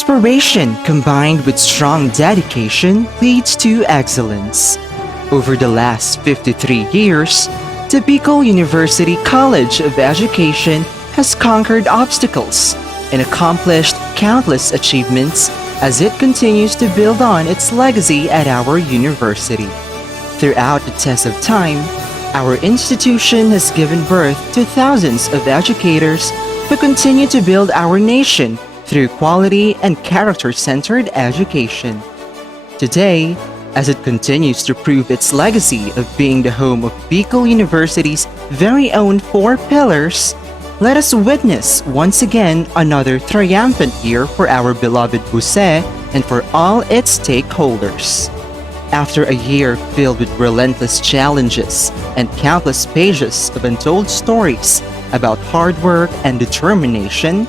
Inspiration combined with strong dedication leads to excellence. Over the last 53 years, 𝗕𝗡𝗂 University College of Education has conquered obstacles and accomplished countless achievements as it continues to build on its legacy at our university. Throughout the test of time, our institution has given birth to thousands of educators who continue to build our nation through quality and character-centered education. Today, as it continues to prove its legacy of being the home of 𝗕𝗡𝗂 University's very own 4 pillars, let us witness once again another triumphant year for our beloved Buce and for all its stakeholders. After a year filled with relentless challenges and countless pages of untold stories about hard work and determination,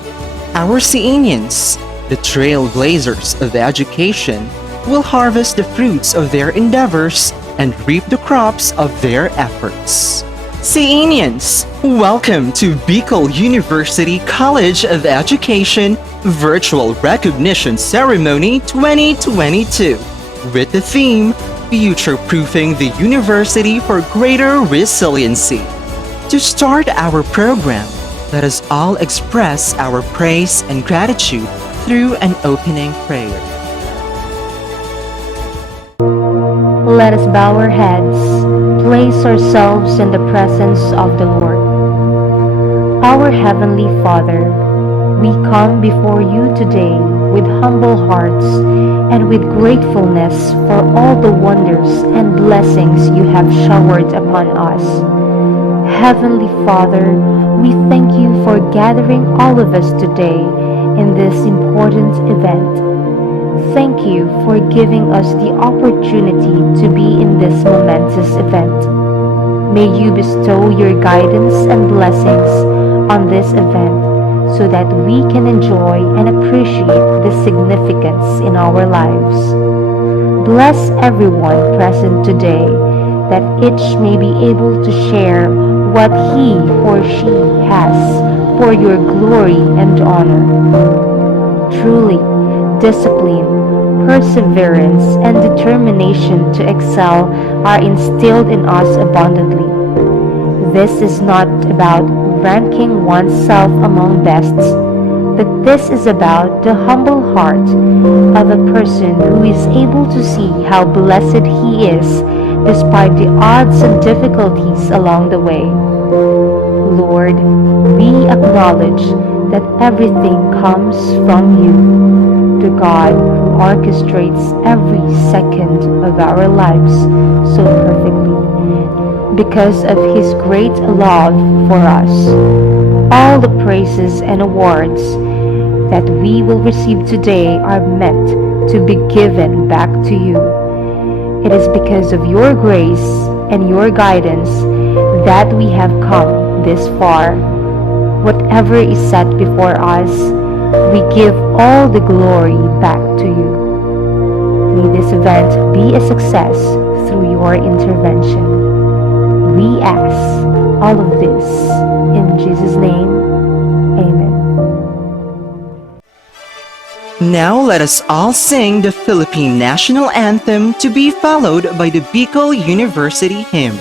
our CEnians, the trailblazers of education, will harvest the fruits of their endeavors and reap the crops of their efforts. CEnians, welcome to 𝗕𝗡𝗂 University College of Education Virtual Recognition Ceremony 2022 with the theme Future-Proofing the University for Greater Resiliency. To start our program, let us all express our praise and gratitude through an opening prayer. Let us bow our heads, place ourselves in the presence of the Lord. Our Heavenly Father, we come before you today with humble hearts and with gratefulness for all the wonders and blessings you have showered upon us. Heavenly Father, we thank you for gathering all of us today in this important event. Thank you for giving us the opportunity to be in this momentous event. May you bestow your guidance and blessings on this event so that we can enjoy and appreciate the significance in our lives. Bless everyone present today that each may be able to share what he or she has for your glory and honor. Truly, discipline, perseverance, and determination to excel are instilled in us abundantly. This is not about ranking oneself among bests, but this is about the humble heart of a person who is able to see how blessed he is despite the odds and difficulties along the way. Lord, we acknowledge that everything comes from you, the God who orchestrates every second of our lives so perfectly. Because of his great love for us, all the praises and awards that we will receive today are meant to be given back to you. It is because of your grace and your guidance that we have come this far. Whatever is set before us, we give all the glory back to you. May this event be a success through your intervention. We ask all of this in Jesus' name. Amen. Now let us all sing the Philippine National Anthem to be followed by the 𝗕𝗡𝗂 University hymn.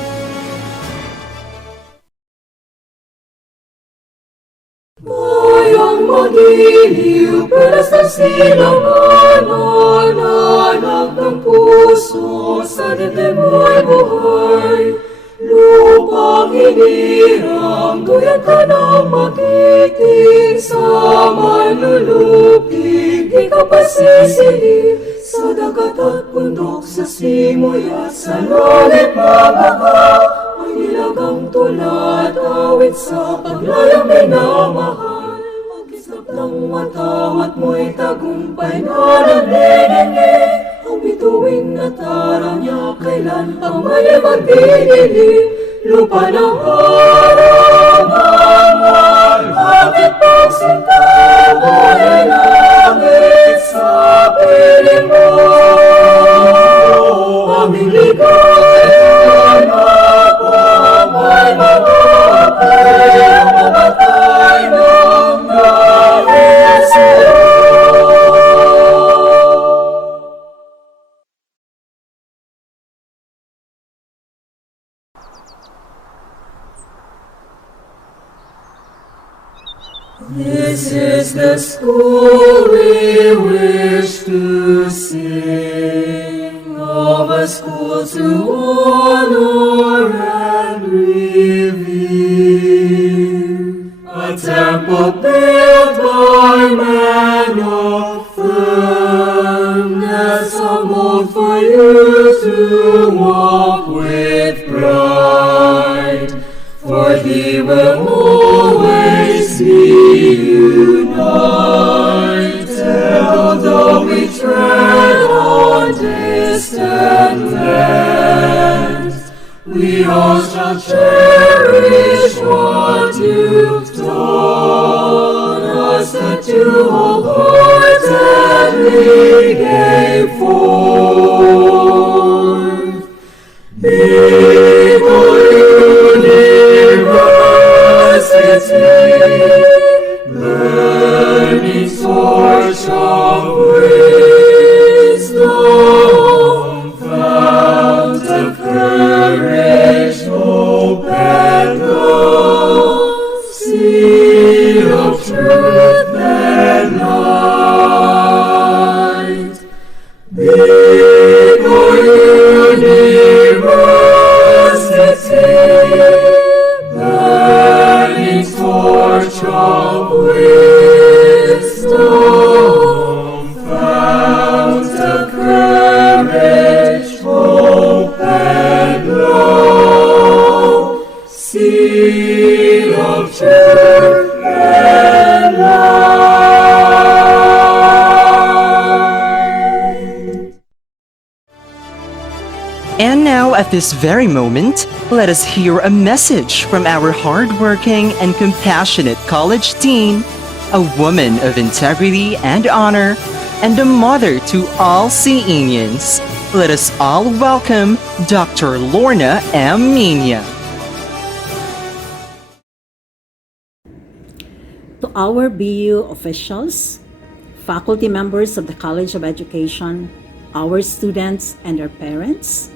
Bayang magiliw, pelas ng silanganan, anak ng puso, sa dibdib mo'y buhay. Lupang hinirang, duyan ka ng magiting, sa manlulupig, di ka pasisilip. Sa dagat at bundok, sa simoy at sa langit mabaga, may nilagang tulad, awit sa paglayang minamahal. Pag-islap ng matawat mo'y tagumpay na naglilingig. Ang bituin at araw niya, kailan pang mali magdidilim. Lupa ng harapan, bakit pagsinta mo'y langit sa piling mo? Aming ligaya na po may mamatay ng dahil sa'yo. This is the school we wish to sing, of a school to honor and revere, a temple built by man of firmness, a mold for you to walk with pride, for Thee will always be united, although we tread on distant lands. We all shall cherish what You've taught us, that You wholeheartedly gave forth. University, burning torch of wisdom, fount of courage, hope, and love, seed of truth and light. University, burning torch of wisdom, fount of courage, hope, and love, seed of truth and light. And now, at this very moment, let us hear a message from our hardworking and compassionate college dean, a woman of integrity and honor, and a mother to all CEnians. Let us all welcome Dr. Lorna M. Miña. To our BU officials, faculty members of the College of Education, our students and their parents,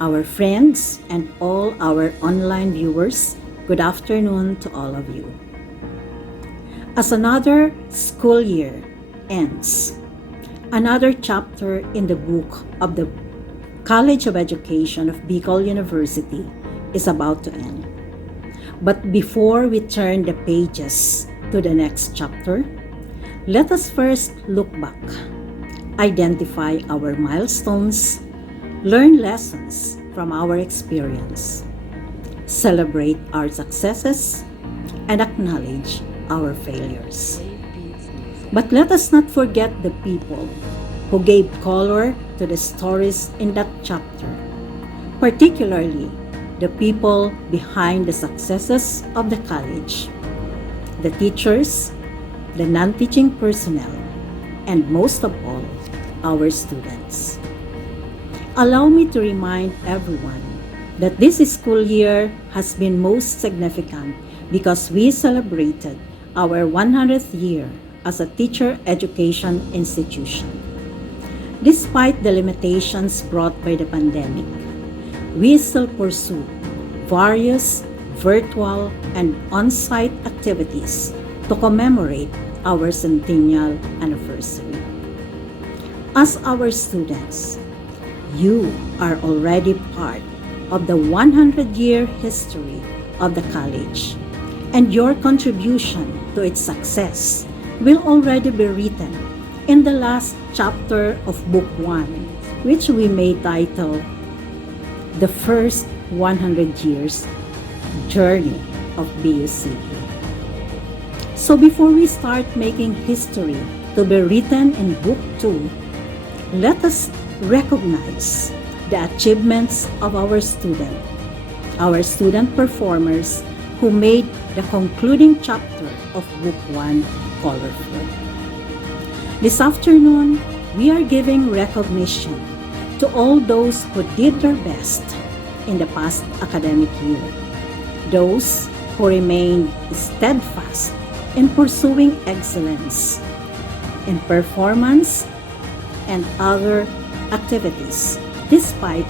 our friends, and all our online viewers, good afternoon to all of you. As another school year ends, another chapter in the book of the College of Education of Bicol University is about to end. But before we turn the pages to the next chapter, let us first look back, identify our milestones, learn lessons from our experience, celebrate our successes, and acknowledge our failures. But let us not forget the people who gave color to the stories in that chapter, particularly the people behind the successes of the college, the teachers, the non-teaching personnel, and most of all, our students. Allow me to remind everyone that this school year has been most significant because we celebrated our 100th year as a teacher education institution. Despite the limitations brought by the pandemic, we still pursue various virtual and on-site activities to commemorate our centennial anniversary. As our students, you are already part of the 100-year history of the college, and your contribution to its success will already be written in the last chapter of Book 1, which we may title The First 100 Years Journey of Buce. So before we start making history to be written in Book 2, let us recognize the achievements of our student performers who made the concluding chapter of Book 1 colorful. This afternoon, we are giving recognition to all those who did their best in the past academic year, those who remained steadfast in pursuing excellence in performance and other activities despite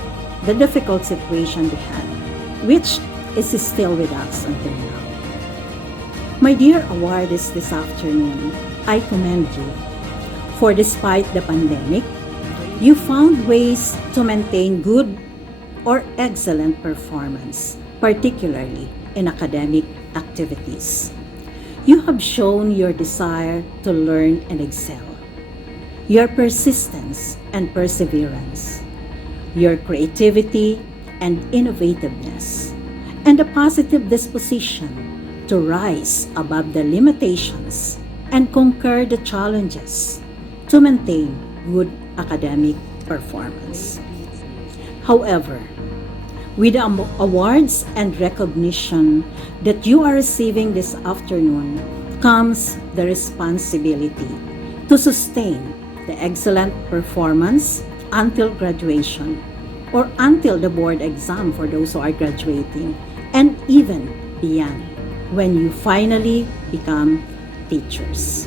the difficult situation we had, which is still with us until now. My dear awardees this afternoon, I commend you, for despite the pandemic, you found ways to maintain good or excellent performance, particularly in academic activities. You have shown your desire to learn and excel, your persistence and perseverance, your creativity and innovativeness, and a positive disposition to rise above the limitations and conquer the challenges to maintain good academic performance. However, with the awards and recognition that you are receiving this afternoon comes the responsibility to sustain the excellent performance until graduation or until the board exam for those who are graduating, and even beyond when you finally become teachers.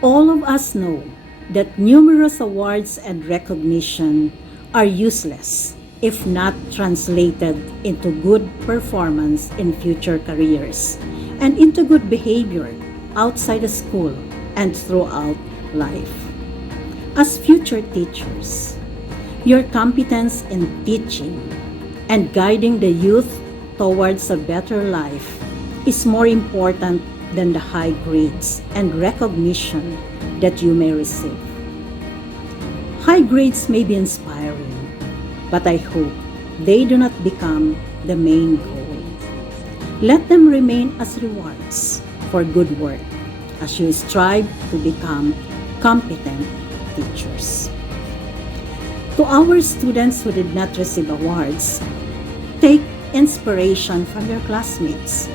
All of us know that numerous awards and recognition are useless if not translated into good performance in future careers and into good behavior outside the school and throughout life. As future teachers, your competence in teaching and guiding the youth towards a better life is more important than the high grades and recognition that you may receive. High grades may be inspiring, but I hope they do not become the main goal. Let them remain as rewards for good work as you strive to become competent teachers. To our students who did not receive awards, take inspiration from your classmates.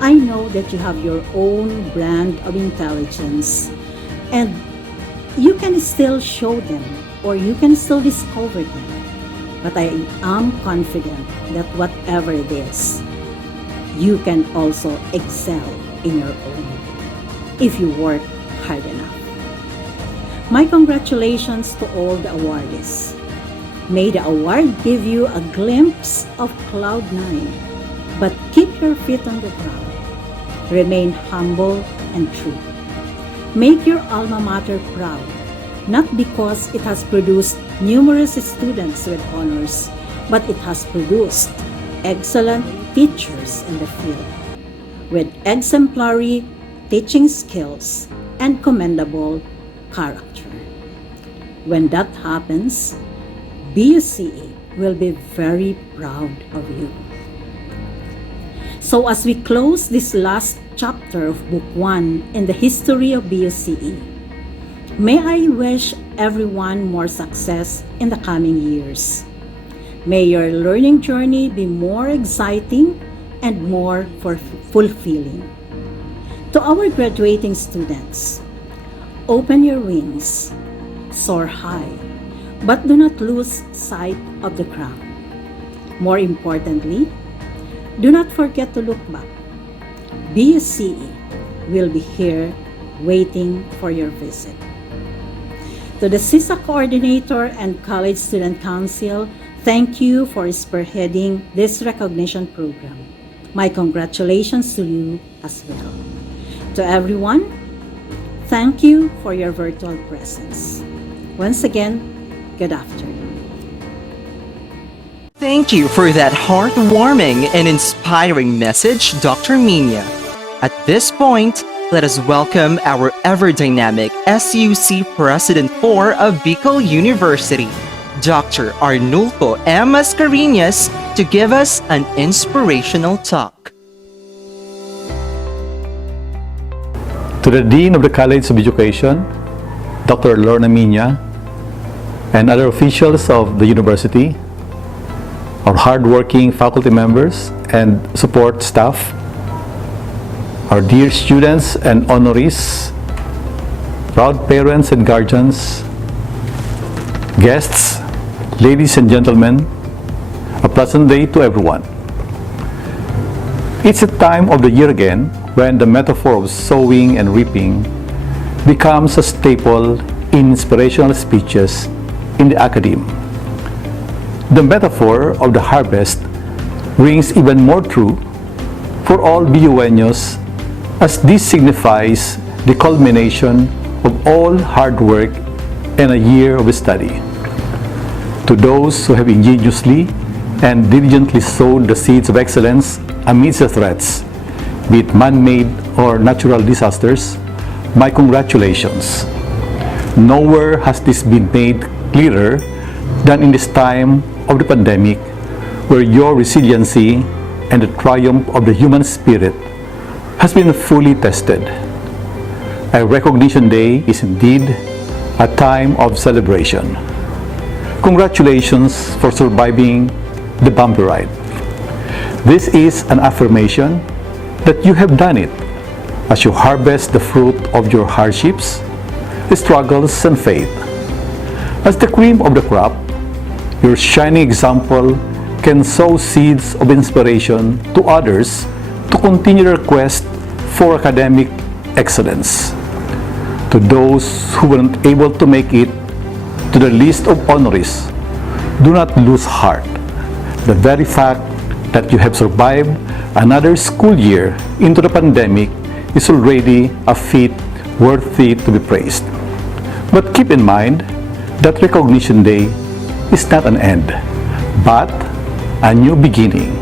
I know that you have your own brand of intelligence and you can still show them or you can still discover them. But I am confident that whatever it is, you can also excel in your own if you work hard enough. My congratulations to all the awardees. May the award give you a glimpse of cloud nine, but keep your feet on the ground. Remain humble and true. Make your alma mater proud, not because it has produced numerous students with honors, but it has produced excellent teachers in the field with exemplary teaching skills and commendable character. When that happens, Buce will be very proud of you. So as we close this last chapter of Book 1 in the history of Buce, may I wish everyone more success in the coming years. May your learning journey be more exciting and more fulfilling. To our graduating students, open your wings, soar high, but do not lose sight of the ground. More importantly, do not forget to look back. Buce will be here waiting for your visit. To the CESA Coordinator and College Student Council, thank you for spearheading this recognition program. My congratulations to you as well. To everyone, thank you for your virtual presence. Once again, good afternoon. Thank you for that heartwarming and inspiring message, Dr. Minya. At this point, let us welcome our ever-dynamic SUC President 4 of Bicol University, Dr. Arnulfo M. Mascareñas, to give us an inspirational talk. To the Dean of the College of Education, Dr. Lorna Minya, and other officials of the university, our hardworking faculty members and support staff, our dear students and honorees, proud parents and guardians, guests, ladies and gentlemen, a pleasant day to everyone. It's a time of the year again when the metaphor of sowing and reaping becomes a staple in inspirational speeches in the academe. The metaphor of the harvest rings even more true for all BUeños as this signifies the culmination of all hard work and a year of study. To those who have ingeniously and diligently sowed the seeds of excellence amidst the threats, be it man-made or natural disasters, my congratulations. Nowhere has this been made clearer than in this time of the pandemic, where your resiliency and the triumph of the human spirit has been fully tested. A Recognition Day is indeed a time of celebration. Congratulations for surviving the bumpy ride. This is an affirmation that you have done it as you harvest the fruit of your hardships, struggles, and faith. As the cream of the crop, your shining example can sow seeds of inspiration to others to continue their quest for academic excellence. To those who weren't able to make it to the list of honorees, do not lose heart. The very fact that you have survived another school year into the pandemic is already a feat worthy to be praised. But keep in mind that Recognition Day is not an end, but a new beginning.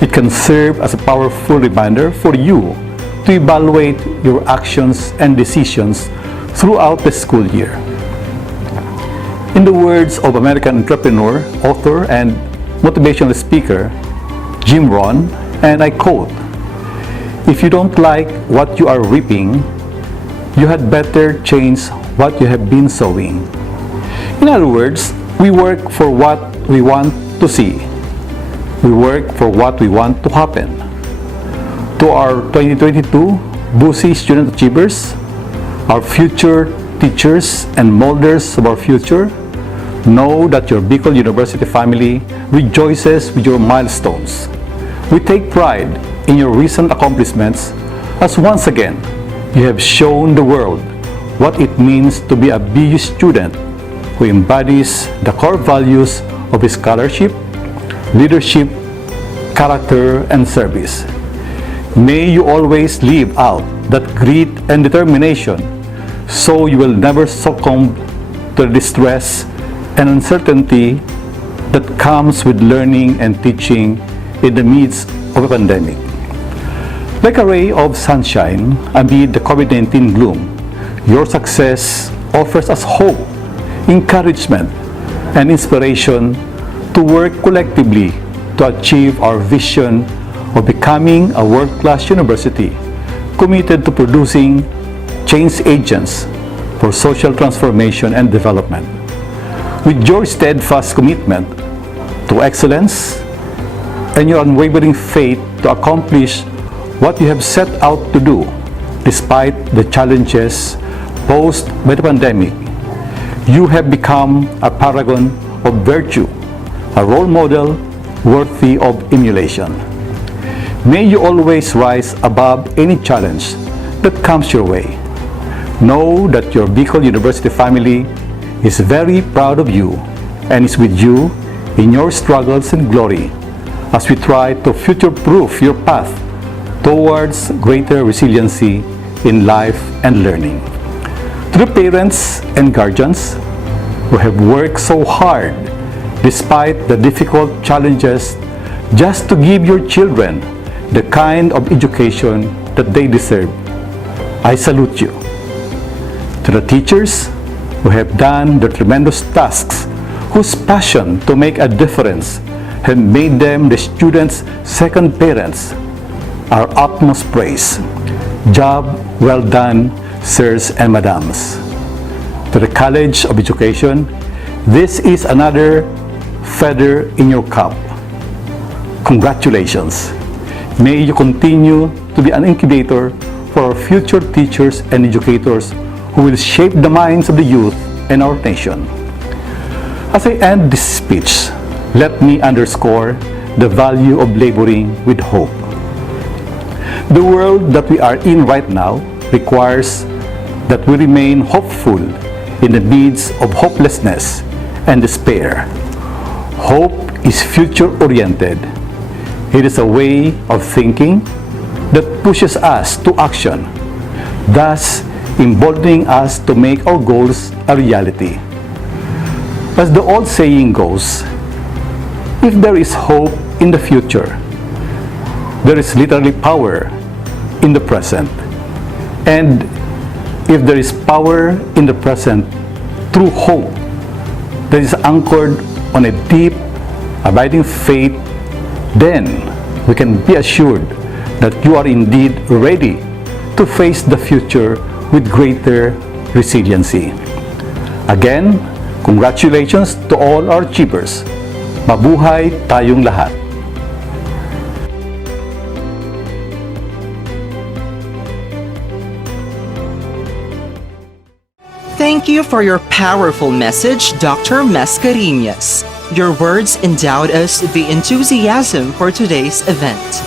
It can serve as a powerful reminder for you to evaluate your actions and decisions throughout the school year. In the words of American entrepreneur, author, and motivational speaker Jim Rohn, and I quote, "If you don't like what you are reaping, you had better change what you have been sowing." In other words, we work for what we want to see. We work for what we want to happen. To our 2022 Buce student achievers, our future teachers and molders of our future, know that your Bicol University family rejoices with your milestones. We take pride in your recent accomplishments, as once again, you have shown the world what it means to be a BU student who embodies the core values of scholarship, leadership, character, and service. May you always live out that grit and determination, so you will never succumb to the distress and uncertainty that comes with learning and teaching in the midst of a pandemic. Like a ray of sunshine amid the COVID-19 gloom, your success offers us hope, encouragement, and inspiration to work collectively to achieve our vision of becoming a world-class university committed to producing change agents for social transformation and development. With your steadfast commitment to excellence and your unwavering faith to accomplish what you have set out to do despite the challenges posed by the pandemic, you have become a paragon of virtue, a role model worthy of emulation. May you always rise above any challenge that comes your way. Know that your Bicol University family is very proud of you and is with you in your struggles and glory as we try to future-proof your path towards greater resiliency in life and learning. To the parents and guardians who have worked so hard despite the difficult challenges just to give your children the kind of education that they deserve, I salute you. To the teachers who have done the tremendous tasks, whose passion to make a difference have made them the students' second parents, our utmost praise. Job well done, sirs and madams. To the College of Education, this is another feather in your cap. Congratulations. May you continue to be an incubator for our future teachers and educators who will shape the minds of the youth and our nation. As I end this speech, let me underscore the value of laboring with hope. The world that we are in right now requires that we remain hopeful in the midst of hopelessness and despair. Hope is future-oriented. It is a way of thinking that pushes us to action, thus emboldening us to make our goals a reality. As the old saying goes, if there is hope in the future, there is literally power in the present. And if there is power in the present through hope that is anchored on a deep, abiding faith, then we can be assured that you are indeed ready to face the future with greater resiliency. Again, congratulations to all our achievers. Mabuhay tayong lahat. Thank you for your powerful message, Dr. Mascarenhas. Your words endowed us the enthusiasm for today's event.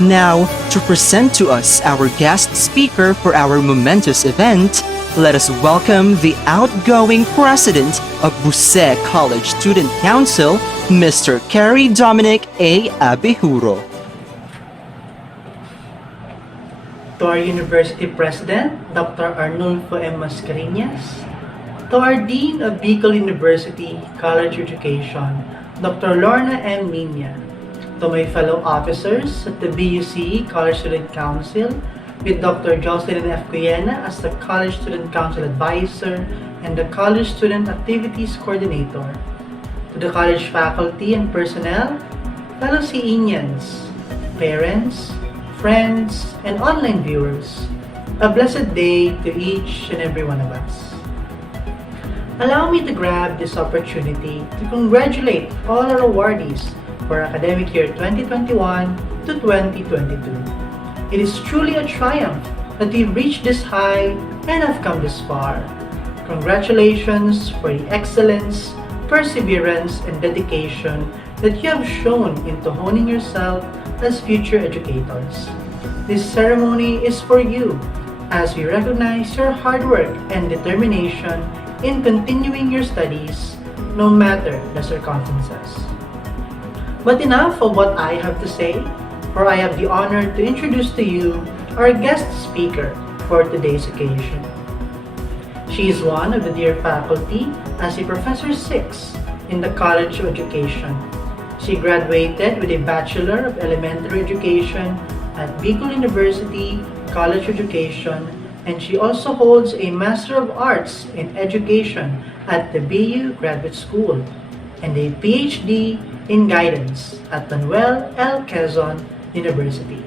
Now, to present to us our guest speaker for our momentous event, let us welcome the outgoing president of Buce College Student Council, Mr. 𝗘𝗱𝗂𝗂𝗏. To our University President, Dr. Arnulfo M. Mascarenhas, to our Dean of Bicol University College Education, Dr. Lorna M. Miña, to my fellow officers at the Buce College Student Council, with Dr. Jocelyn F. Cuyena as the College Student Council Advisor and the College Student Activities Coordinator, to the college faculty and personnel, fellow CEnians, parents, friends, and online viewers, a blessed day to each and every one of us. Allow me to grab this opportunity to congratulate all our awardees for academic year 2021 to 2022. It is truly a triumph that we've reached this high and have come this far. Congratulations for the excellence, perseverance, and dedication that you have shown into honing yourself as future educators. This ceremony is for you as we recognize your hard work and determination in continuing your studies no matter the circumstances. But enough of what I have to say, for I have the honor to introduce to you our guest speaker for today's occasion. She is one of the dear faculty as a Professor 6 in the College of Education. She graduated with a Bachelor of Elementary Education at Bicol University College of Education, and she also holds a Master of Arts in Education at the BU Graduate School and a PhD in Guidance at Manuel L. Quezon University.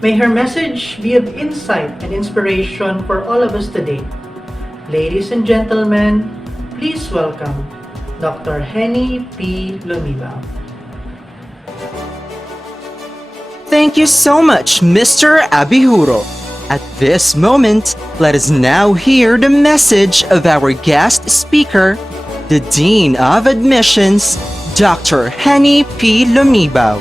May her message be of insight and inspiration for all of us today. Ladies and gentlemen, please welcome Dr. 𝗕𝗵𝗰𝗨. Thank you so much, Mr. Abihuro. At this moment, let us now hear the message of our guest speaker, the Dean of Admissions, Dr. 𝗕𝗵𝗰𝗨.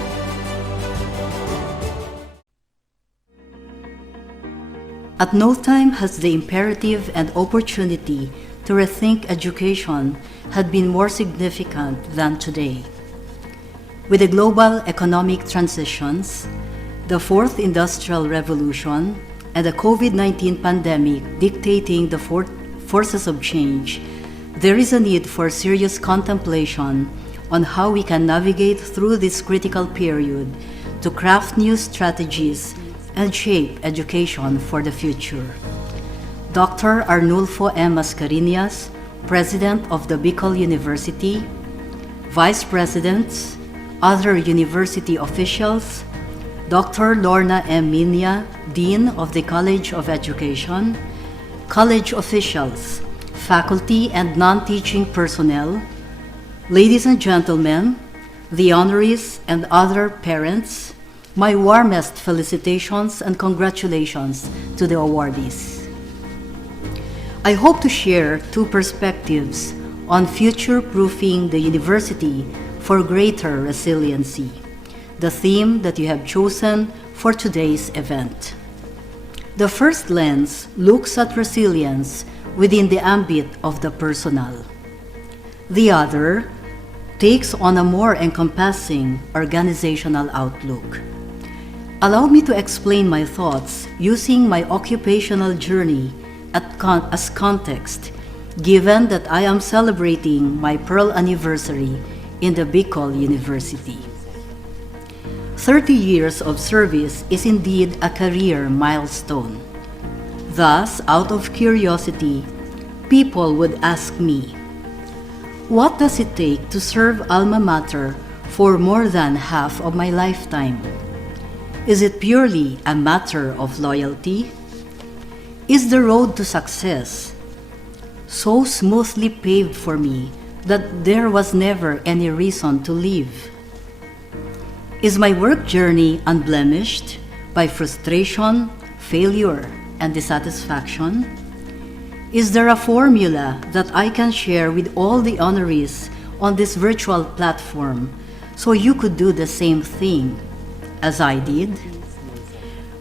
At no time has the imperative and opportunity to rethink education had been more significant than today. With the global economic transitions, the Fourth Industrial Revolution, and the COVID-19 pandemic dictating the forces of change, there is a need for serious contemplation on how we can navigate through this critical period to craft new strategies and shape education for the future. Dr. Arnulfo M. Mascarenhas, President of the Bicol University, Vice Presidents, other university officials, Dr. Lorna M. Miña, Dean of the College of Education, college officials, faculty and non-teaching personnel, ladies and gentlemen, the honorees and other parents, my warmest felicitations and congratulations to the awardees. I hope to share two perspectives on future-proofing the university for greater resiliency, the theme that you have chosen for today's event. The first lens looks at resilience within the ambit of the personal. The other takes on a more encompassing organizational outlook. Allow me to explain my thoughts using my occupational journey as context, given that I am celebrating my Pearl anniversary in the 𝗕𝗂 University. 30 years of service is indeed a career milestone. Thus, out of curiosity, people would ask me, what does it take to serve alma mater for more than half of my lifetime? Is it purely a matter of loyalty? Is the road to success so smoothly paved for me that there was never any reason to leave? Is my work journey unblemished by frustration, failure, and dissatisfaction? Is there a formula that I can share with all the honorees on this virtual platform so you could do the same thing as I did?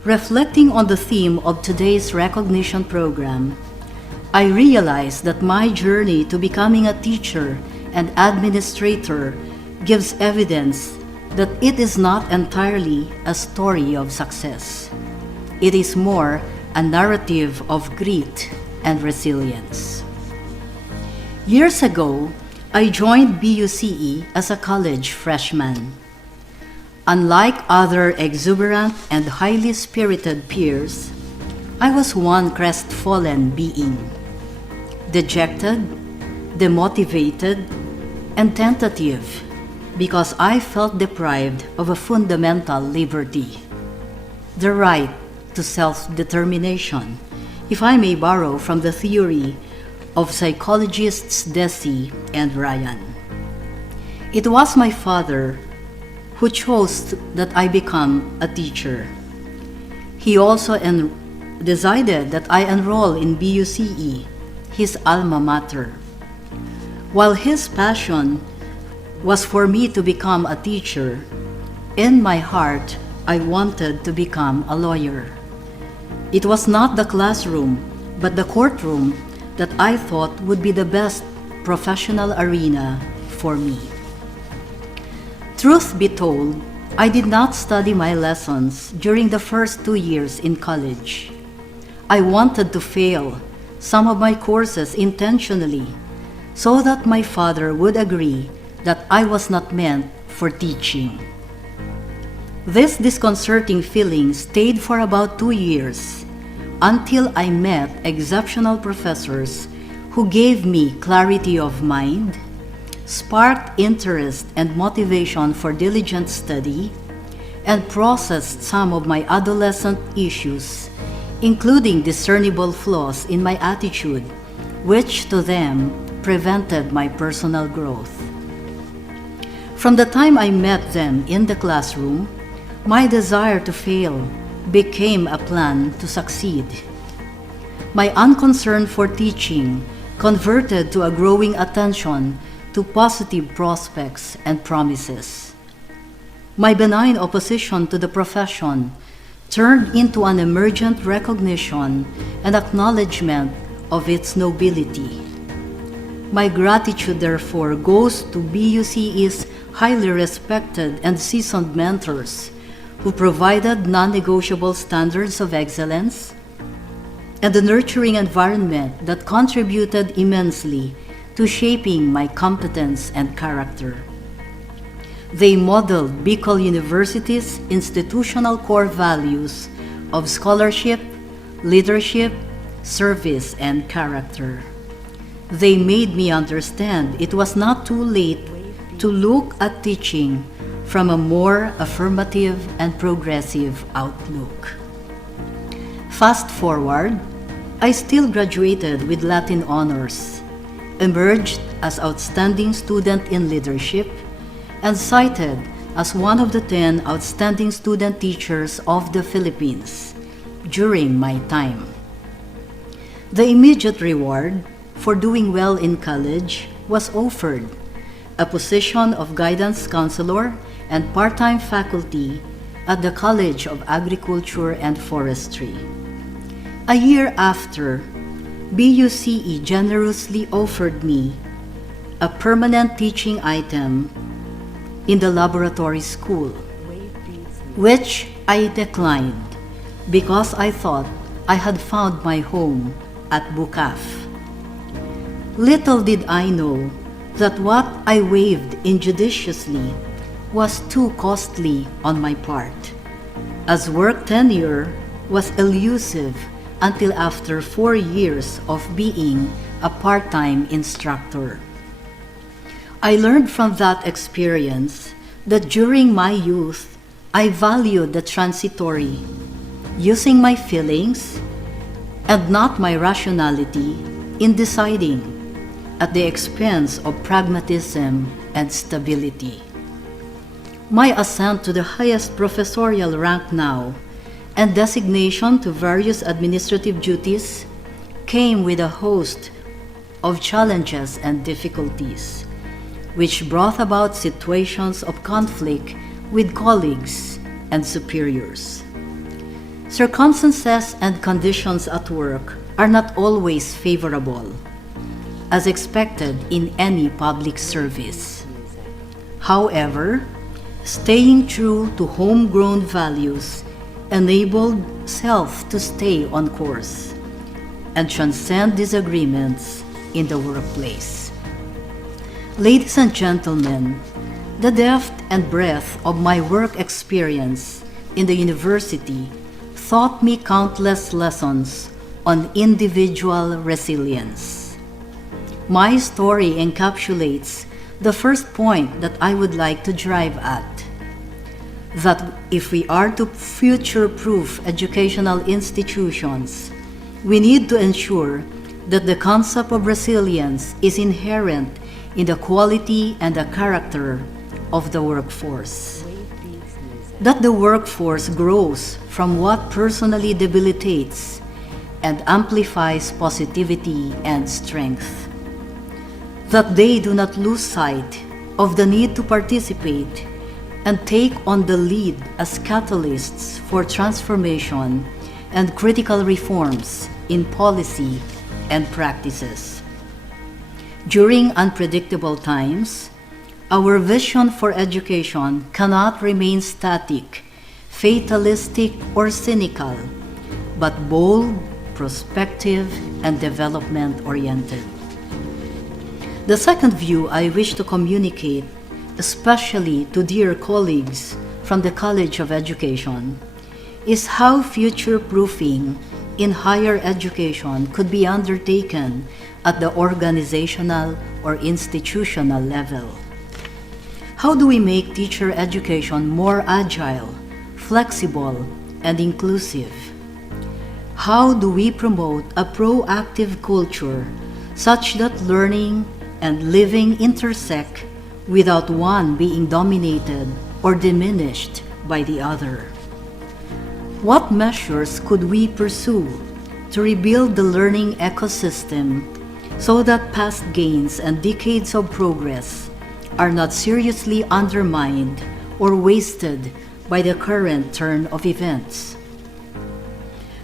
Reflecting on the theme of today's recognition program, I realized that my journey to becoming a teacher and administrator gives evidence that it is not entirely a story of success. It is more a narrative of grit and resilience. Years ago, I joined Buce as a college freshman. Unlike other exuberant and highly spirited peers, I was one crestfallen being, dejected, demotivated, and tentative because I felt deprived of a fundamental liberty, the right to self-determination, if I may borrow from the theory of psychologists Buce and Ryan. It was my father who chose that I become a teacher. He also decided that I enroll in Buce, his alma mater. While his passion was for me to become a teacher, in my heart, I wanted to become a lawyer. It was not the classroom, but the courtroom that I thought would be the best professional arena for me. Truth be told, I did not study my lessons during the first 2 years in college. I wanted to fail some of my courses intentionally so that my father would agree that I was not meant for teaching. This disconcerting feeling stayed for about 2 years until I met exceptional professors who gave me clarity of mind, sparked interest and motivation for diligent study, and processed some of my adolescent issues, including discernible flaws in my attitude, which to them prevented my personal growth. From the time I met them in the classroom, my desire to fail became a plan to succeed. My unconcern for teaching converted to a growing attention to positive prospects and promises. My benign opposition to the profession turned into an emergent recognition and acknowledgement of its nobility. My gratitude, therefore, goes to Buce's highly respected and seasoned mentors who provided non-negotiable standards of excellence and the nurturing environment that contributed immensely to shaping my competence and character. They modeled 𝗕𝗂 University's institutional core values of scholarship, leadership, service, and character. They made me understand it was not too late to look at teaching from a more affirmative and progressive outlook. Fast forward, I still graduated with Latin honors, emerged as outstanding student in leadership, and cited as one of the 10 outstanding student teachers of the Philippines during my time. The immediate reward for doing well in college was offered, a position of guidance counselor and part-time faculty at the College of Agriculture and Forestry. A year after, Buce generously offered me a permanent teaching item in the laboratory school, which I declined because I thought I had found my home at Buce. Little did I know that what I waived injudiciously was too costly on my part, as work tenure was elusive until after 4 years of being a part-time instructor. I learned from that experience that during my youth, I valued the transitory, using my feelings and not my rationality in deciding at the expense of pragmatism and stability. My ascent to the highest professorial rank now and designation to various administrative duties came with a host of challenges and difficulties, which brought about situations of conflict with colleagues and superiors. Circumstances and conditions at work are not always favorable, as expected in any public service. However, staying true to homegrown values enabled self to stay on course and transcend disagreements in the workplace. Ladies and gentlemen, the depth and breadth of my work experience in the university taught me countless lessons on individual resilience. My story encapsulates the first point that I would like to drive at, that if we are to future-proof educational institutions, we need to ensure that the concept of resilience is inherent in the quality and the character of the workforce. That the workforce grows from what personally debilitates and amplifies positivity and strength. That they do not lose sight of the need to participate and take on the lead as catalysts for transformation and critical reforms in policy and practices. During unpredictable times, our vision for education cannot remain static, fatalistic, or cynical, but bold, prospective, and development-oriented. The second view I wish to communicate, especially to dear colleagues from the College of Education, is how future-proofing in higher education could be undertaken at the organizational or institutional level. How do we make teacher education more agile, flexible, and inclusive? How do we promote a proactive culture such that learning and living intersect without one being dominated or diminished by the other? What measures could we pursue to rebuild the learning ecosystem so that past gains and decades of progress are not seriously undermined or wasted by the current turn of events?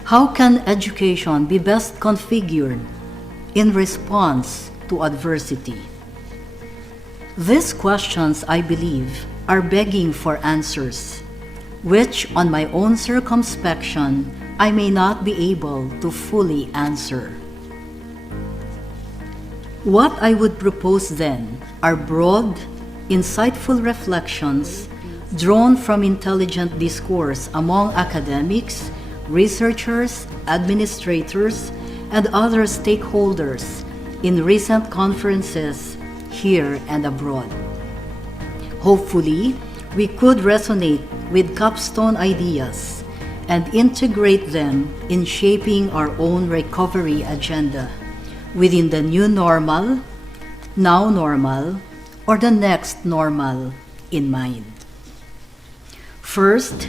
How can education be best configured in response to adversity? These questions, I believe, are begging for answers, which on my own circumspection I may not be able to fully answer. What I would propose then are broad, insightful reflections drawn from intelligent discourse among academics, researchers, administrators, and other stakeholders in recent conferences here and abroad. Hopefully, we could resonate with capstone ideas and integrate them in shaping our own recovery agenda within the new normal, now normal, or the next normal in mind. First,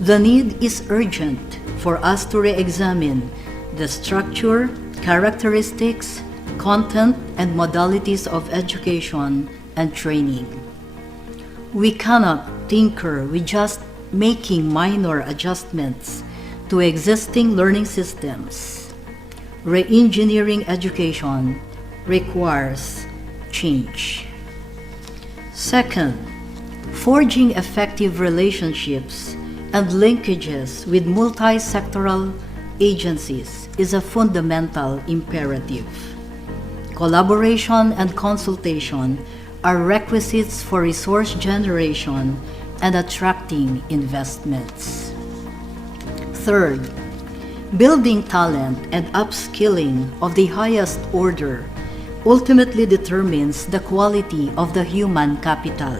the need is urgent for us to re-examine the structure, characteristics, content, and modalities of education and training. We cannot tinker with just making minor adjustments to existing learning systems. Re-engineering education requires change. Second, forging effective relationships and linkages with multi-sectoral agencies is a fundamental imperative. Collaboration and consultation are requisites for resource generation and attracting investments. Third, building talent and upskilling of the highest order ultimately determines the quality of the human capital.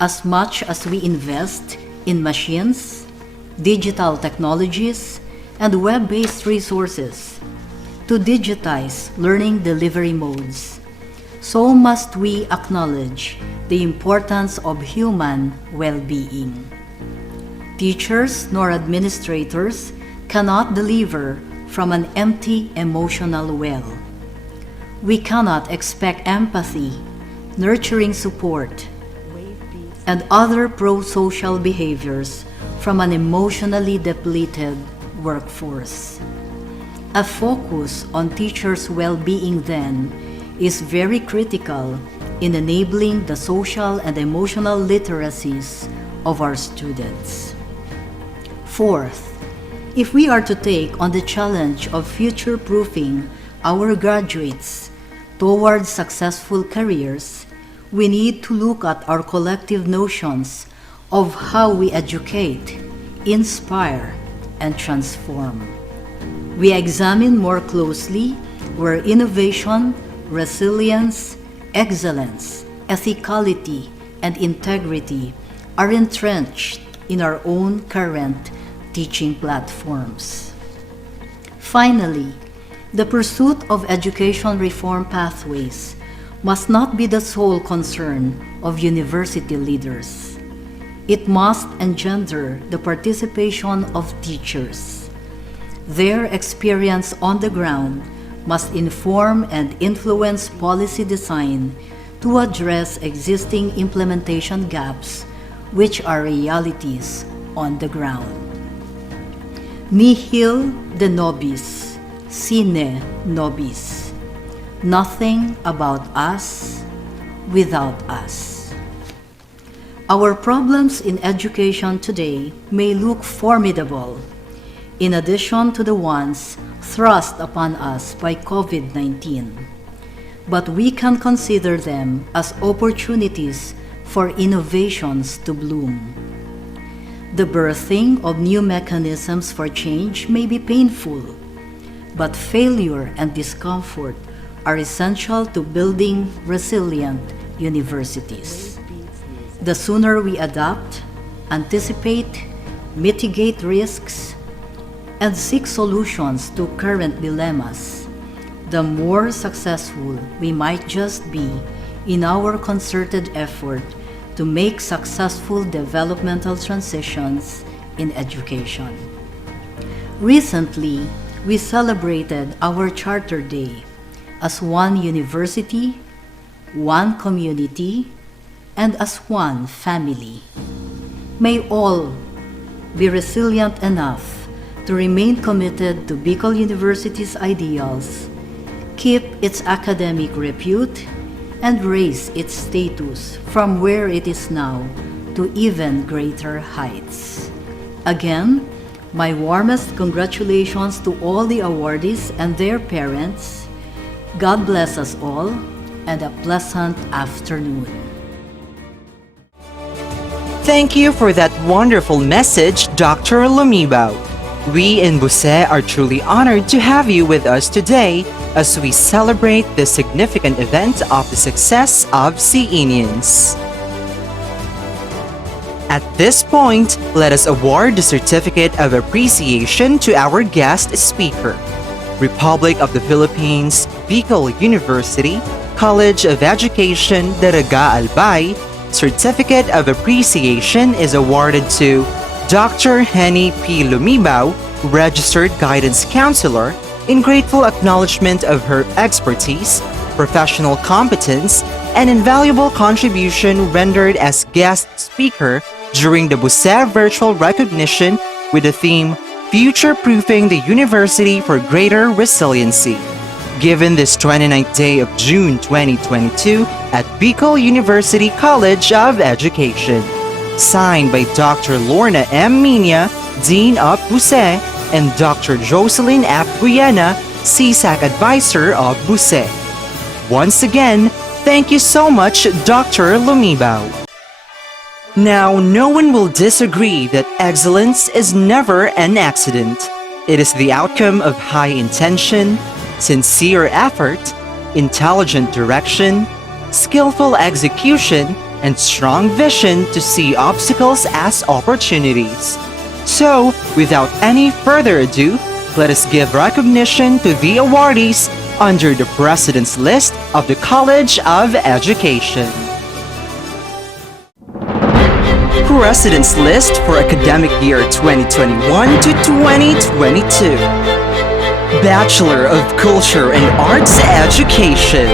As much as we invest in machines, digital technologies, and web-based resources to digitize learning delivery modes, so must we acknowledge the importance of human well-being. Teachers nor administrators cannot deliver from an empty emotional well. We cannot expect empathy, nurturing support, and other pro-social behaviors from an emotionally depleted workforce. A focus on teachers' well-being, then, is very critical in enabling the social and emotional literacies of our students. Fourth, if we are to take on the challenge of future-proofing our graduates towards successful careers, we need to look at our collective notions of how we educate, inspire, and transform. We examine more closely where innovation, resilience, excellence, ethicality, and integrity are entrenched in our own current teaching platforms. Finally, the pursuit of education reform pathways must not be the sole concern of university leaders. It must engender the participation of teachers. Their experience on the ground must inform and influence policy design to address existing implementation gaps, which are realities on the ground. Nihil de nobis, sine nobis. Nothing about us without us. Our problems in education today may look formidable, in addition to the ones thrust upon us by COVID-19, but we can consider them as opportunities for innovations to bloom. The birthing of new mechanisms for change may be painful, but failure and discomfort are essential to building resilient universities. The sooner we adapt, anticipate, mitigate risks, and seek solutions to current dilemmas, the more successful we might just be in our concerted effort to make successful developmental transitions in education. Recently, we celebrated our Charter Day as one university, one community, and as one family. May all be resilient enough to remain committed to Bicol University's ideals, keep its academic repute, and raise its status from where it is now to even greater heights. Again, my warmest congratulations to all the awardees and their parents. God bless us all, and a pleasant afternoon. Thank you for that wonderful message, Dr. 𝗕𝗠𝗏𝗏. We in Buce are truly honored to have you with us today as we celebrate the significant event of the success of CEnians. At this point, let us award the Certificate of Appreciation to our guest speaker. Republic of the Philippines, Bicol University, College of Education, 𝗕𝗱𝗓 Certificate of Appreciation is awarded to Dr. Henny P. Lumibao, Registered Guidance Counselor, in grateful acknowledgement of her expertise, professional competence, and invaluable contribution rendered as guest speaker during the Buce virtual recognition with the theme Future-Proofing the University for Greater Resiliency, given this 29th day of June 2022 at Bicol University College of Education. signed by Dr. Lorna M. Miña, Dean of Buce, and Dr. Jocelyn F. Guiena, CSAC Advisor of Buce. Once again, thank you so much, Dr. 𝗕𝗏𝗂. Now, no one will disagree that excellence is never an accident. It is the outcome of high intention, sincere effort, intelligent direction, skillful execution, and strong vision to see obstacles as opportunities. So, without any further ado, let us give recognition to the awardees under the President's List of the College of Education. President's List for academic year 2021 to 2022. Bachelor of Culture and Arts Education.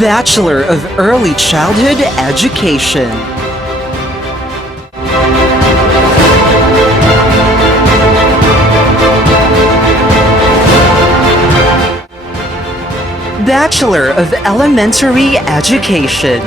Bachelor of Early Childhood Education. Bachelor of Elementary Education.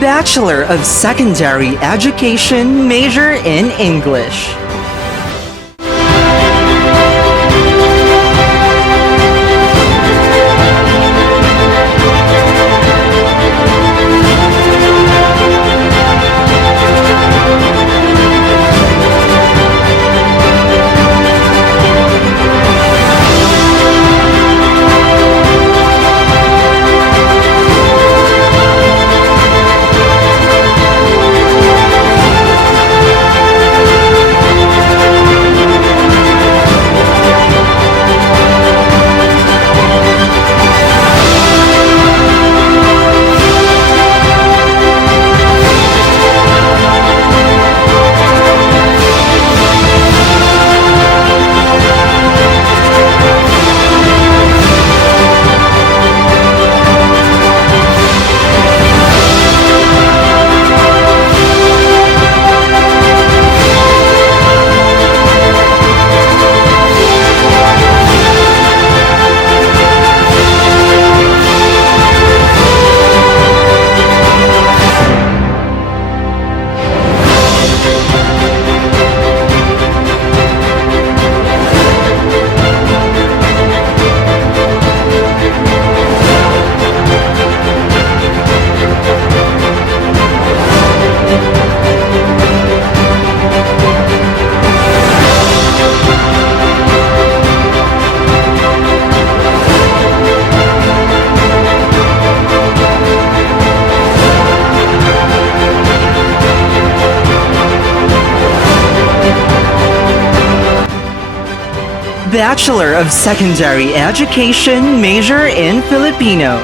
Bachelor of Secondary Education, major in English. Bachelor of Secondary Education, major in Filipino.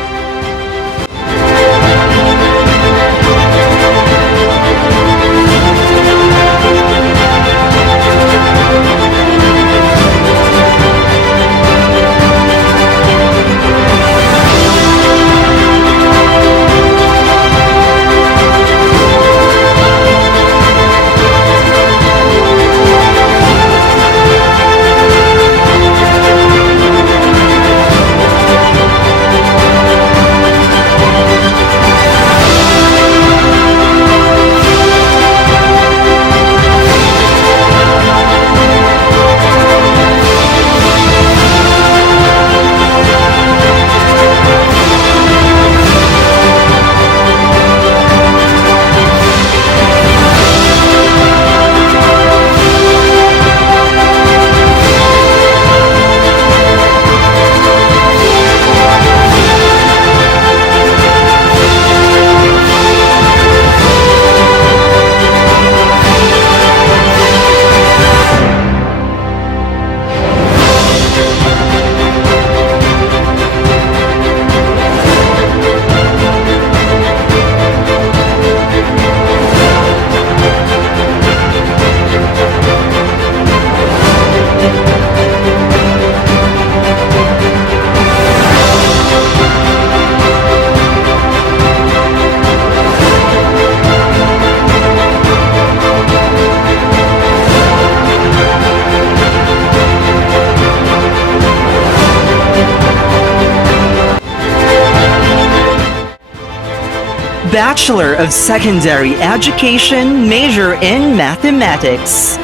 Bachelor of Secondary Education, major in Mathematics.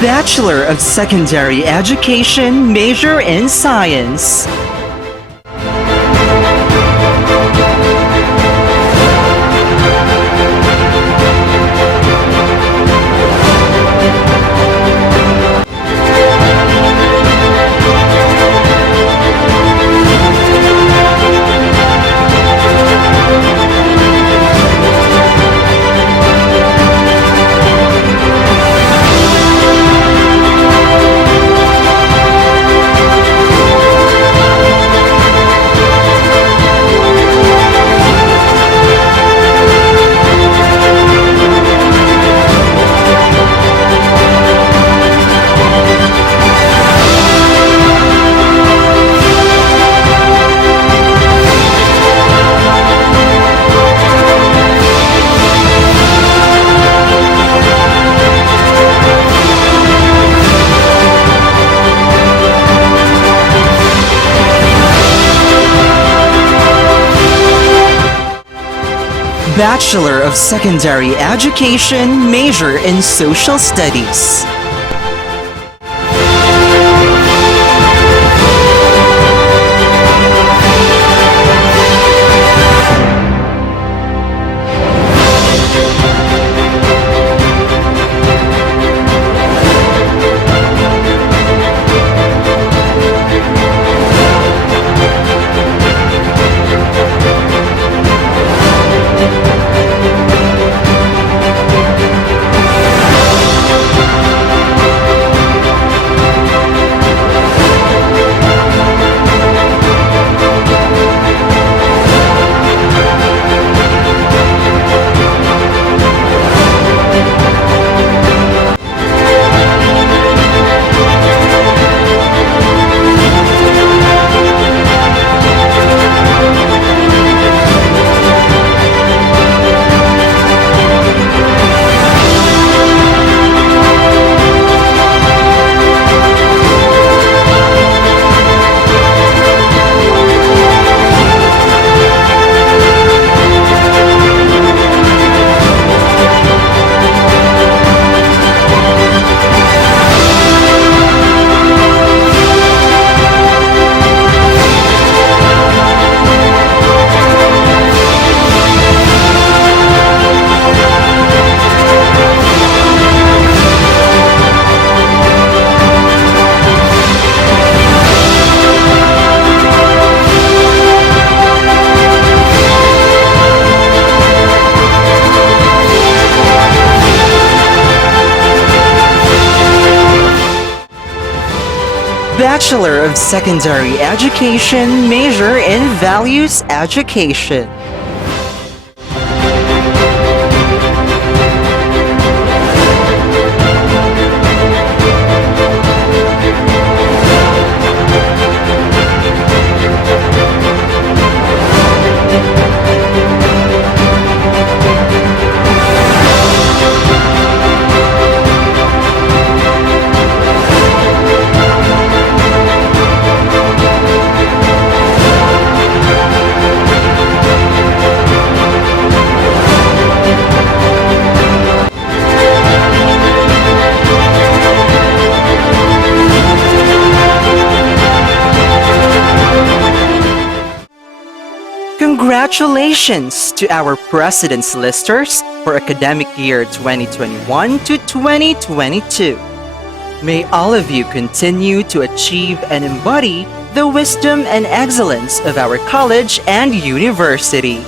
Bachelor of Secondary Education, major in Science. Bachelor of Secondary Education, major in Social Studies. Bachelor of Secondary Education, major in Values Education. Congratulations to our President's Listers for academic year 2021 to 2022. May all of you continue to achieve and embody the wisdom and excellence of our college and university.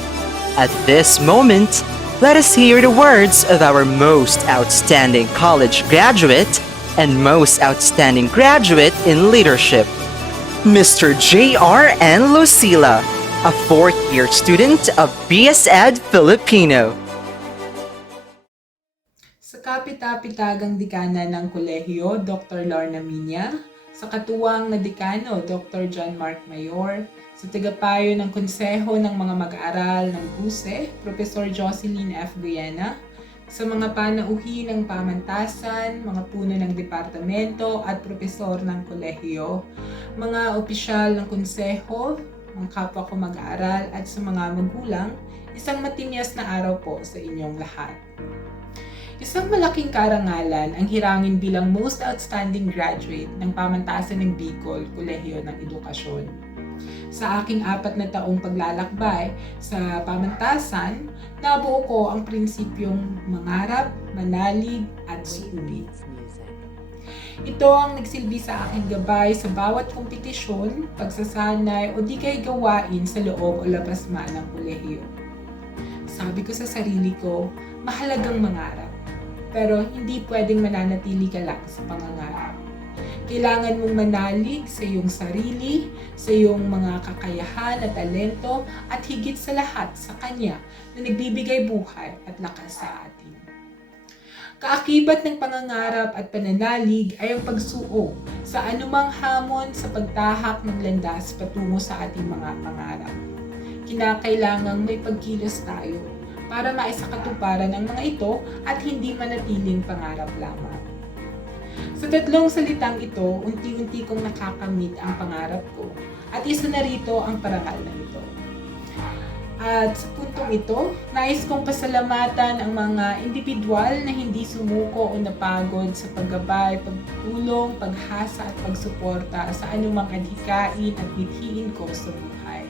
At this moment, let us hear the words of our most outstanding college graduate and most outstanding graduate in leadership, Mr. 𝗕𝗓𝗄𝗏, a fourth-year student of BS Ed Filipino. Sa kapitapitagang dekana ng kolehiyo, Dr. Lorna Miña, sa katuwang na dekano, Dr. John Mark Mayor, sa tagapayo ng konseho ng mga mag-aaral ng Buce, Professor Jocelyn F. Guyena, sa mga panauhi ng pamantasan, mga puno ng departamento at profesor ng kolehiyo, mga opisyal ng konseho, mga kapwa ko mag-aaral at sa mga magulang, isang matimyas na araw po sa inyong lahat. Isang malaking karangalan ang hirangin bilang most outstanding graduate ng pamantasan ng Bicol, Kolehiyo ng Edukasyon. Sa aking 4 na taong paglalakbay sa pamantasan, nabuo ko ang prinsipyong mangarap, manalig at sumili. Ito ang nagsilbi sa aking gabay sa bawat kompetisyon, pagsasanay o di kay gawain sa loob o labas man ng kolehiyo. Sabi ko sa sarili ko, mahalagang mangarap, pero hindi pwedeng mananatili ka lang sa pangangarap. Kailangan mong manalig sa iyong sarili, sa iyong mga kakayahan at talento at higit sa lahat sa Kanya na nagbibigay buhay at lakas sa atin. Kaakibat ng pangangarap at pananalig ay ang pagsuo sa anumang hamon sa pagtahak ng landas patungo sa ating mga pangarap. Kinakailangang may pagkilos tayo para maisakatuparan ng mga ito at hindi manatiling pangarap lamang. Sa 3 salitang ito, unti-unti kong nakakamit ang pangarap ko at isa na rito ang parangal na ito. At sa puntong ito, nais kong pasalamatan ang mga individual na hindi sumuko o napagod sa paggabay, pagtulong, paghasa at pagsuporta sa anumang adhikain at mithiin ko sa buhay.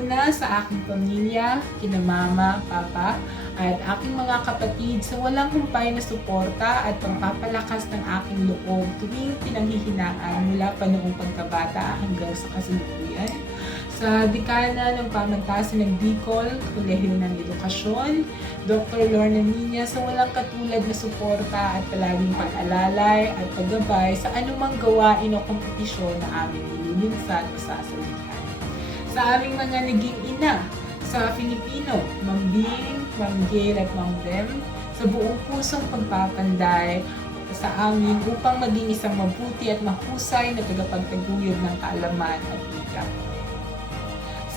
Una sa aking pamilya, kina mama, papa, at aking mga kapatid sa walang humpay na suporta at pagpapalakas ng aking loob tuwing pinanghihinaan mula pa noong pagkabata hanggang sa kasalukuyan. Sa dekana ng pamantasan ng Bicol, Kolehiyo ng Edukasyon, Dr. Lorna Miña sa walang katulad na suporta at palaging pag-alalay at paggabay sa anumang gawain o kompetisyon na aming nilulunsad o sasalihan. Sa aming mga naging ina sa Filipino, Ma'am Bing, Ma'am Gail at Ma'am Dem, sa buong pusong pagpapanday sa amin upang maging isang mabuti at mahusay na tagapagtaguyod ng kaalaman at higap.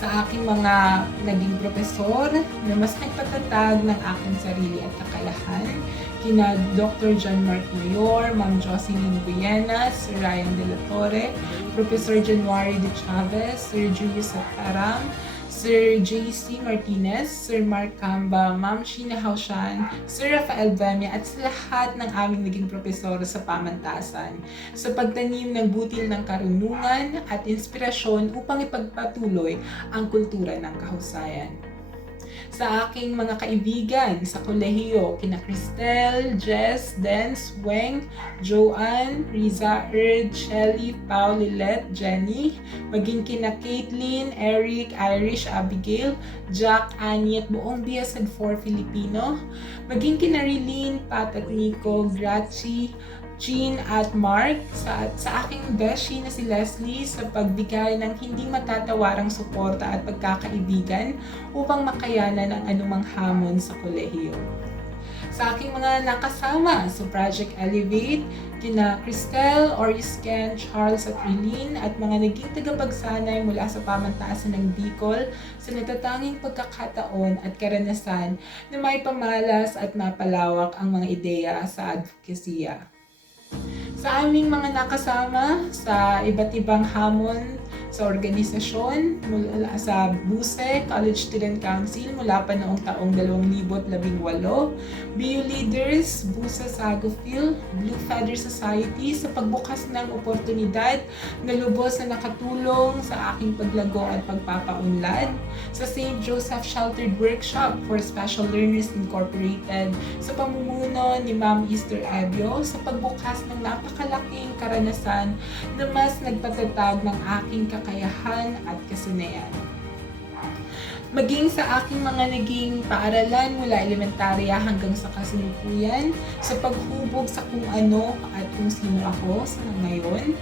Sa aking mga naging profesor na mas nagpatatag ng aking sarili at kakayahan, kina Dr. John Mark Mayor, Ma'am Jocelyn Guyena, Sir Ryan de la Torre, Professor January de Chavez, Sir Julius Ataram, Sir J.C. Martinez, Sir Mark Camba, Ma'am Sheena Haushan, Sir Rafael Bemia at sa lahat ng aming naging propesor sa pamantasan sa pagtanim ng butil ng karunungan at inspirasyon upang ipagpatuloy ang kultura ng kahusayan. Sa aking mga kaibigan sa kolehiyo, kina Cristel, Jess, Dens, Weng, Joanne, Riza, Shelly, Paul, Lilette, Jenny, maging kina Caitlin, Eric, Irish, Abigail, Jack, Annie at buong BS Ed 4 Filipino, maging kina Rilyn, Pat at Nico, Gracie, Jean at Mark, sa aking beshi na si Leslie sa pagbigay ng hindi matatawarang suporta at pagkakaibigan upang makayanan ang anumang hamon sa kolehiyo. Sa aking mga nakasama sa Project Elevate, kina Cristel, Orisken, Charles at Eileen at mga naging tagapagsanay mula sa pamantaasan ng Bicol sa natatanging pagkakataon at karanasan na may pamalas at mapalawak ang mga ideya sa advokasya. Sa aming mga nakasama sa iba't ibang hamon sa organisasyon mula sa Buce, College Student Council mula pa noong taong 2018, BU Leaders, Buce Sagophil, Blue Feather Society sa pagbukas ng oportunidad na lubos na nakatulong sa aking paglago at pagpapaunlad, sa St. Joseph Sheltered Workshop for Special Learners Incorporated sa pamumuno ni Ma'am 𝗕𝗓𝗓𝗏 sa pagbukas ng napakalaking karanasan na mas nagpatatag ng aking kakayahan at kasanayan. Maging sa aking mga naging paaralan mula elementarya hanggang sa kasalukuyan, sa paghubog sa kung ano at kung sino ako sa ngayon,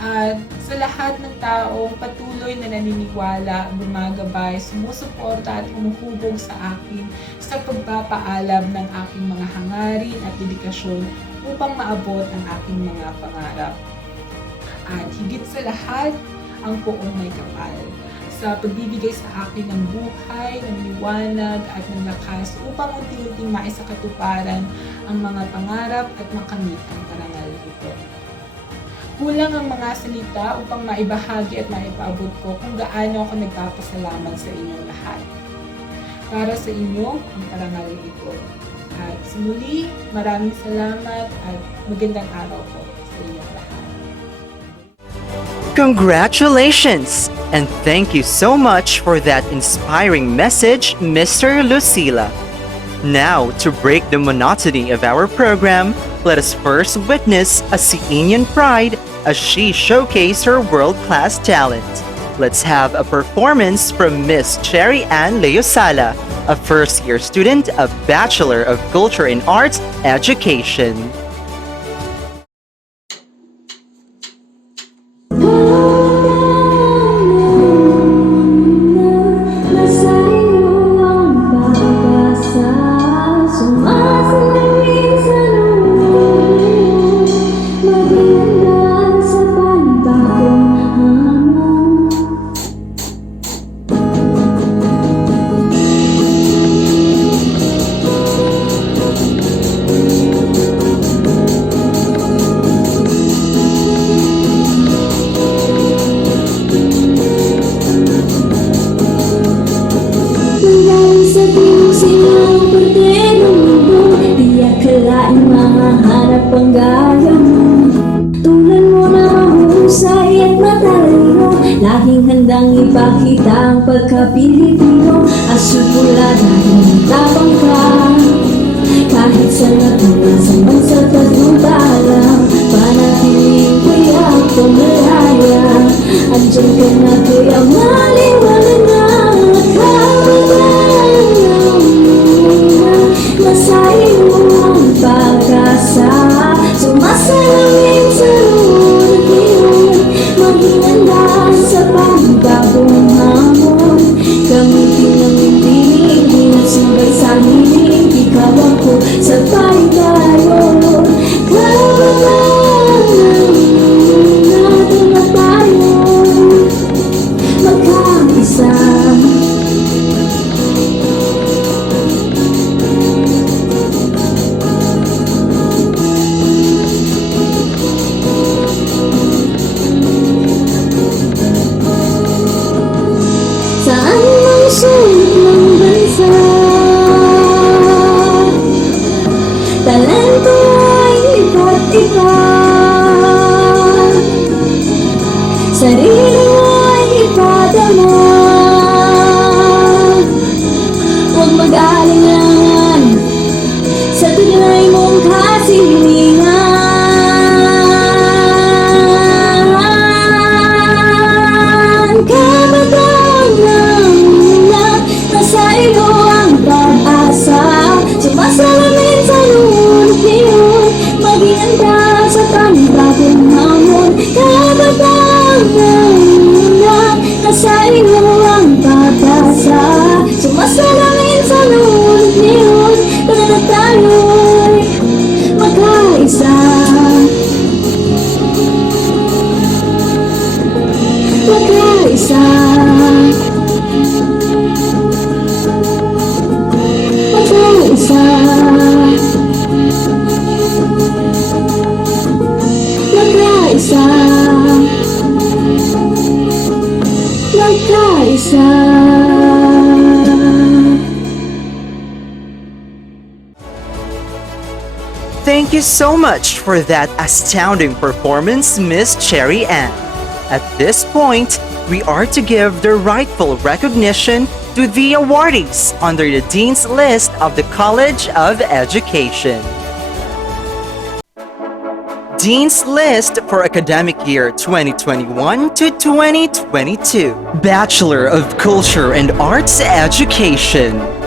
at sa lahat ng taong patuloy na naniniwala, gumagabay, sumusuporta at humuhubog sa akin sa pagpapaalam ng aking mga hangarin at dedikasyon upang maabot ang aking mga pangarap. At higit sa lahat, ang poong may kapal sa pagbibigay sa akin ng buhay, ng liwanag at ng lakas upang unti-unting maisakatuparan ang mga pangarap at makamit ang parangal ito. Kulang ang mga salita upang maibahagi at maipaabot ko kung gaano ako nagpapasalamat sa inyong lahat. Para sa inyo, ang parangal ito. At sa muli, maraming salamat at magandang araw po sa inyong lahat. Congratulations! And thank you so much for that inspiring message, Mr. Lucila. Now, to break the monotony of our program, let us first witness a CEnian pride as she showcased her world-class talent. Let's have a performance from Miss Cherry Ann Leosala, a first-year student of Bachelor of Culture and Arts Education. Laging handang ipakita ang pagka-Pilipino. Asul pula dahil tabang ka. Kahit sa natunasan man sa pagmutalang, panatiling ko'y ako malaya. Andyan ka na kaya maliwanag na kawalan ng muna. Nasa iyo ang pag-asa, sumasalamin sa lunod ngayon. Maging handa sa panibagong hamon. Gamitin ang hindi at sumabay sa hiling. Ikaw ako, sabay tayo. Kawalan natin na tayo magkaisa. Saan mang sulok ng bansa, Thank you so much for that astounding performance, Miss Cherry Ann. At this point, we are to give the rightful recognition to the awardees under the Dean's List of the College of Education. Dean's List for academic year 2021 to 2022. Bachelor of Culture and Arts Education.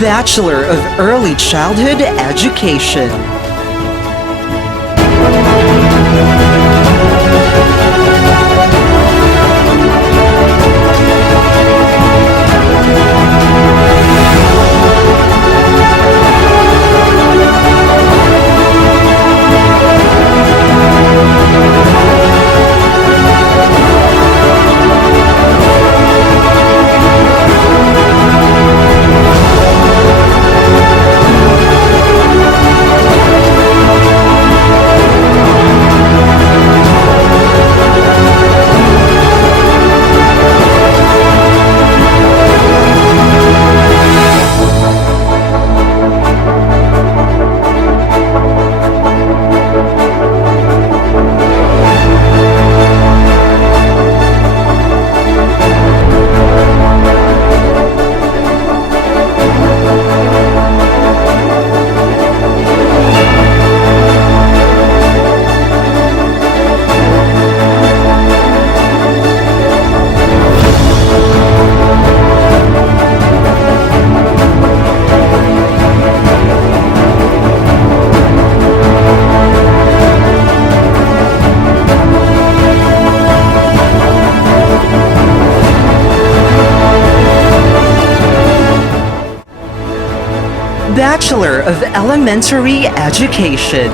Bachelor of Early Childhood Education. Bachelor of Elementary Education.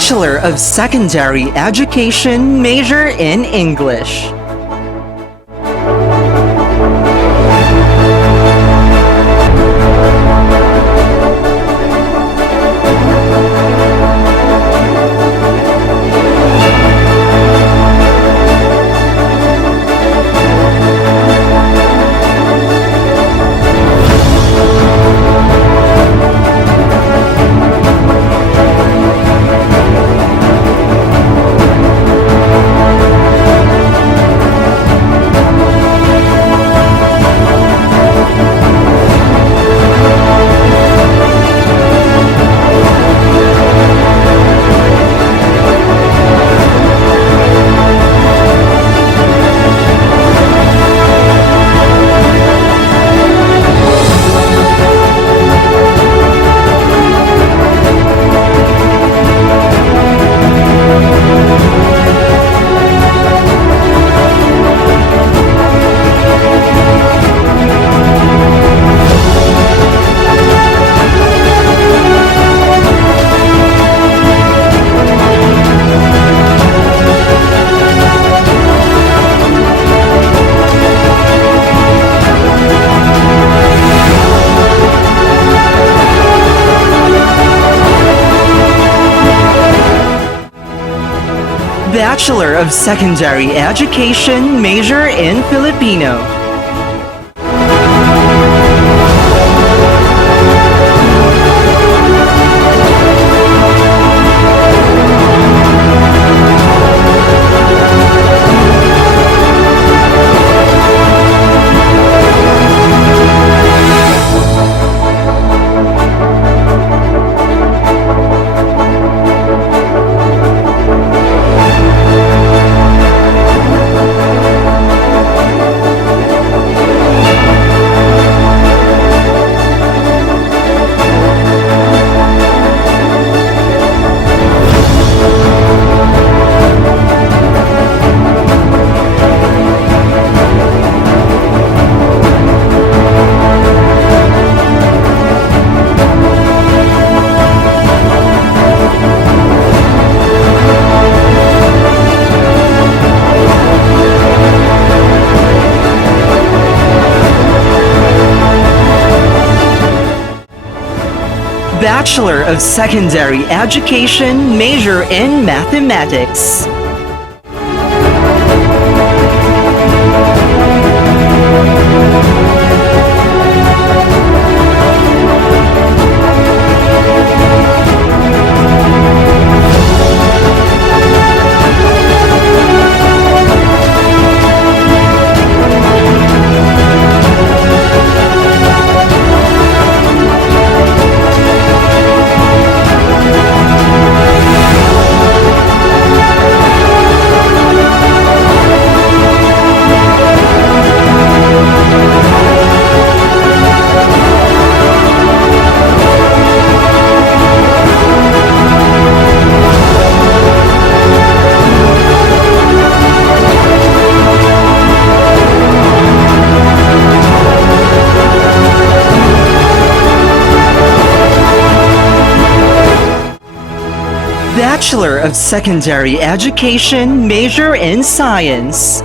Bachelor of Secondary Education, major in English. Bachelor of Secondary Education, major in Filipino. Bachelor of Secondary Education, major in Mathematics. Bachelor of Secondary Education, major in Science.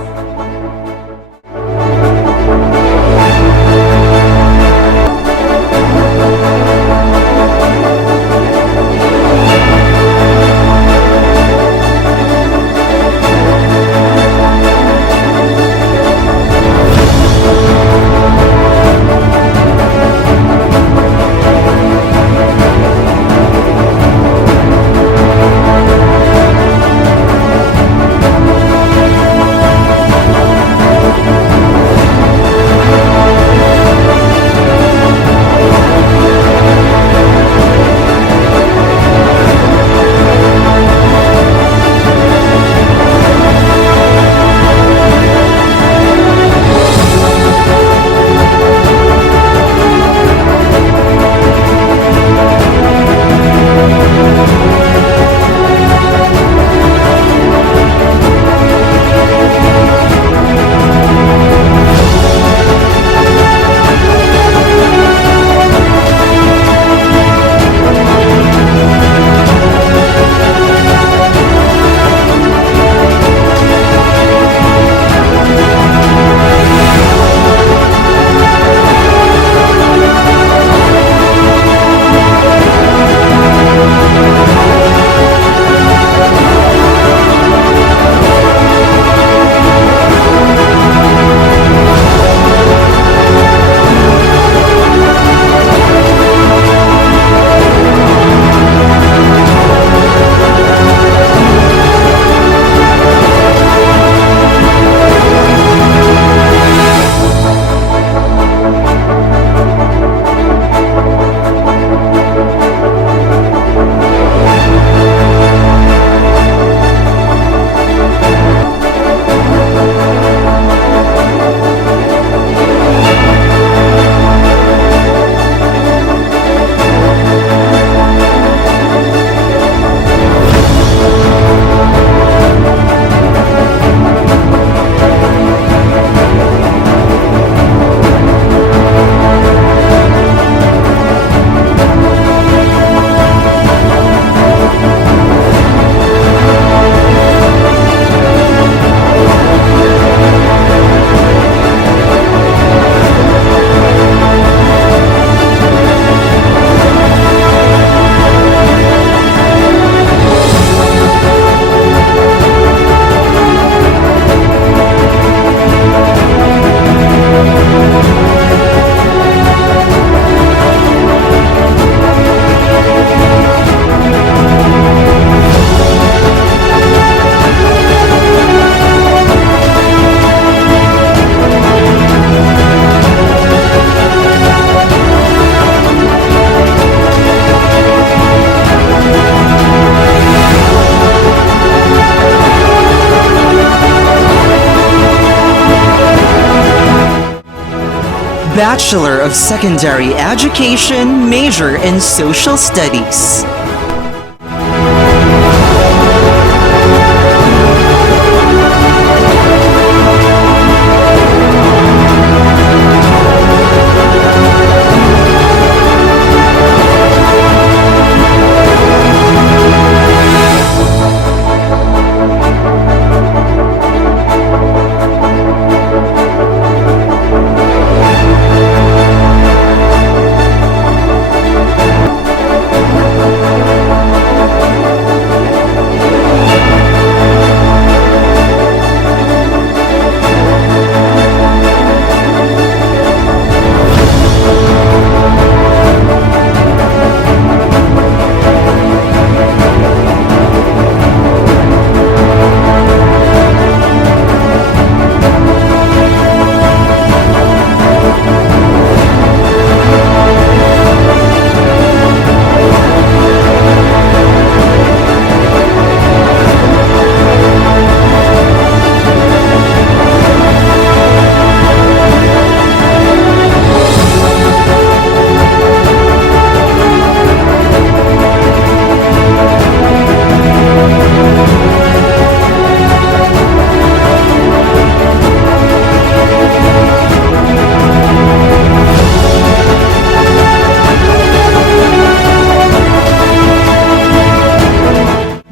Bachelor of Secondary Education, major in Social Studies.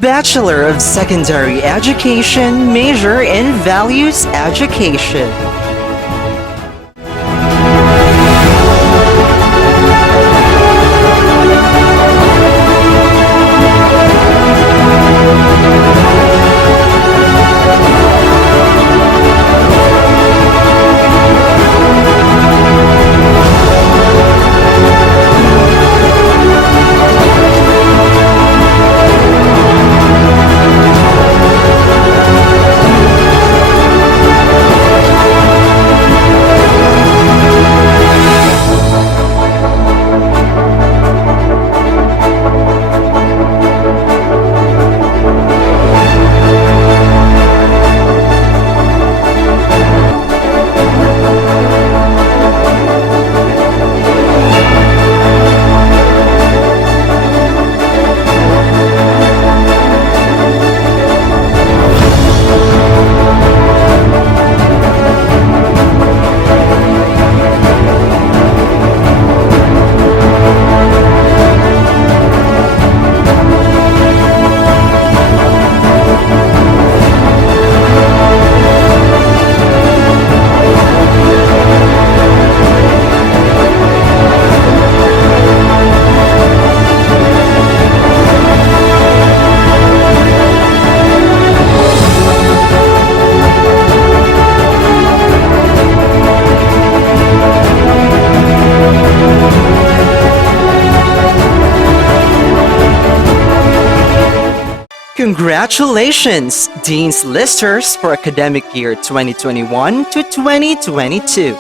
Bachelor of Secondary Education, major in Values Education. Congratulations, Dean's Listers for academic year 2021 to 2022.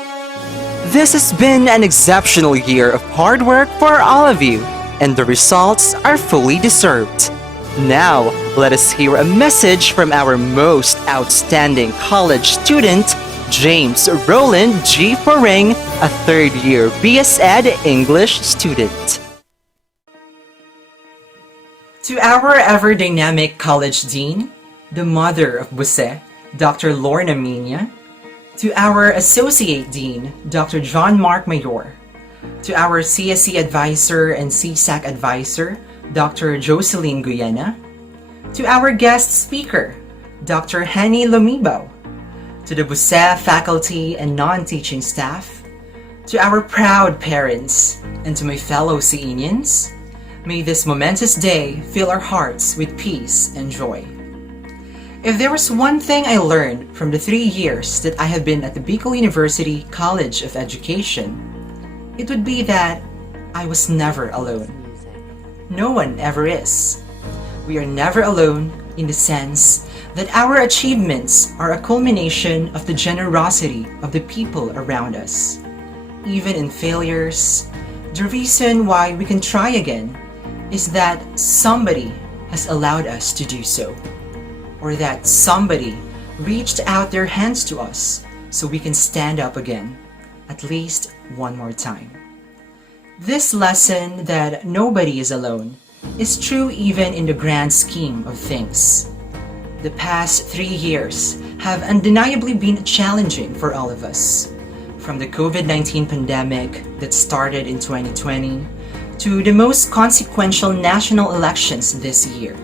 This has been an exceptional year of hard work for all of you, and the results are fully deserved. Now, let us hear a message from our most outstanding college student, James Roland G. Foreng, a third-year BS Ed English student. To our ever-dynamic college dean, the mother of Buce, Dr. Lorna Minya, to our associate dean, Dr. John Mark Mayor, to our CSE advisor and CSAC advisor, Dr. Jocelyn Guyena, to our guest speaker, Dr. Henny Lumibo, to the Buce faculty and non-teaching staff, to our proud parents, and to my fellow CEnians, may this momentous day fill our hearts with peace and joy. If there was one thing I learned from the 3 years that I have been at the Bicol University College of Education, it would be that I was never alone. No one ever is. We are never alone in the sense that our achievements are a culmination of the generosity of the people around us. Even in failures, the reason why we can try again is that somebody has allowed us to do so, or that somebody reached out their hands to us so we can stand up again. at least one more time. This lesson that nobody is alone is true even in the grand scheme of things. The past 3 years have undeniably been challenging for all of us, from the COVID-19 pandemic that started in 2020 to the most consequential national elections this year.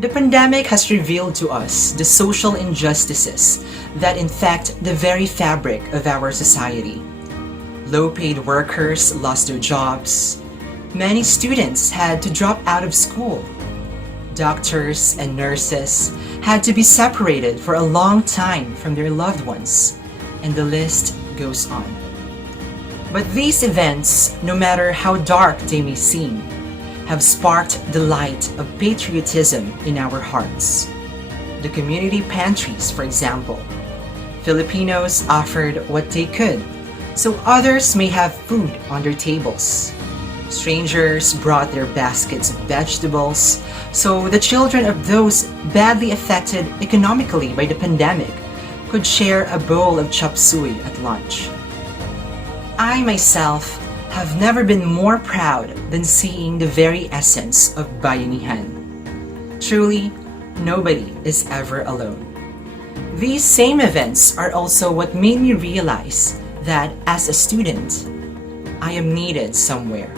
The pandemic has revealed to us the social injustices that infect the very fabric of our society. Low-paid workers lost their jobs. Many students had to drop out of school. Doctors and nurses had to be separated for a long time from their loved ones, and the list goes on. But these events, no matter how dark they may seem, have sparked the light of patriotism in our hearts. The community pantries, for example. Filipinos offered what they could, so others may have food on their tables. Strangers brought their baskets of vegetables, so the children of those badly affected economically by the pandemic could share a bowl of chop suey at lunch. I myself have never been more proud than seeing the very essence of bayanihan. Truly, nobody is ever alone. These same events are also what made me realize that as a student, I am needed somewhere.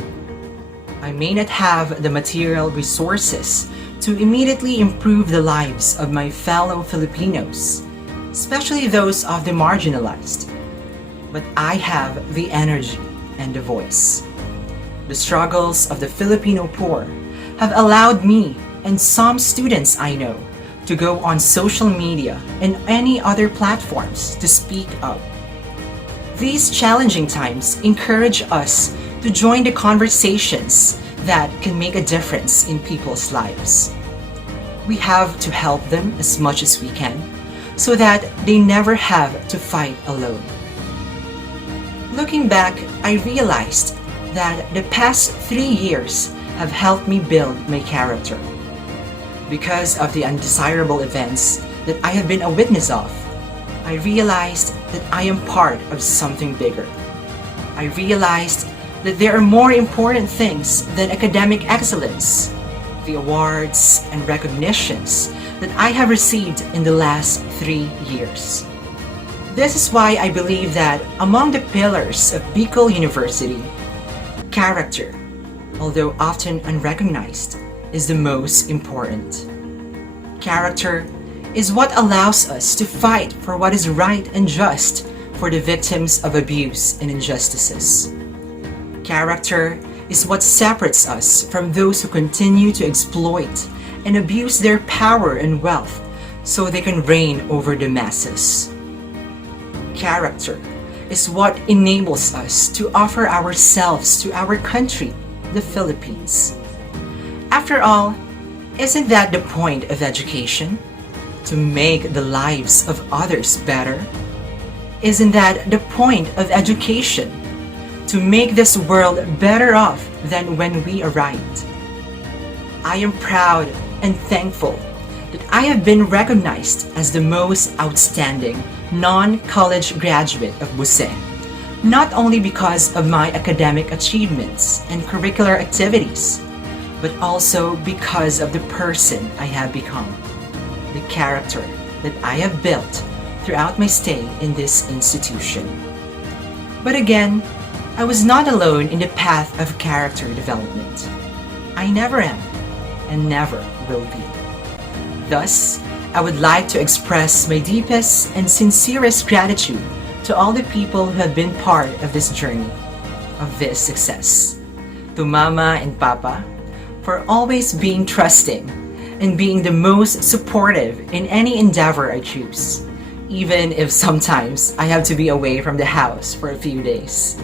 I may not have the material resources to immediately improve the lives of my fellow Filipinos, especially those of the marginalized, but I have the energy and the voice. The struggles of the Filipino poor have allowed me and some students I know to go on social media and any other platforms to speak up. These challenging times encourage us to join the conversations that can make a difference in people's lives. We have to help them as much as we can so that they never have to fight alone. Looking back, I realized that the past 3 years have helped me build my character. Because of the undesirable events that I have been a witness of, I realized that I am part of something bigger. I realized that there are more important things than academic excellence, the awards and recognitions that I have received in the last 3 years. This is why I believe that among the pillars of 𝗕𝗂 University, character, although often unrecognized, is the most important. Character is what allows us to fight for what is right and just for the victims of abuse and injustices. Character is what separates us from those who continue to exploit and abuse their power and wealth so they can reign over the masses. Character is what enables us to offer ourselves to our country, the Philippines. After all, isn't that the point of education? To make the lives of others better? Isn't that the point of education? To make this world better off than when we arrived? I am proud and thankful that I have been recognized as the most outstanding non-college graduate of Buce, not only because of my academic achievements and curricular activities, but also because of the person I have become, the character that I have built throughout my stay in this institution. But again, I was not alone in the path of character development. I never am and never will be. Thus, I would like to express my deepest and sincerest gratitude to all the people who have been part of this journey, of this success. To Mama and Papa, for always being trusting and being the most supportive in any endeavor I choose, even if sometimes I have to be away from the house for a few days.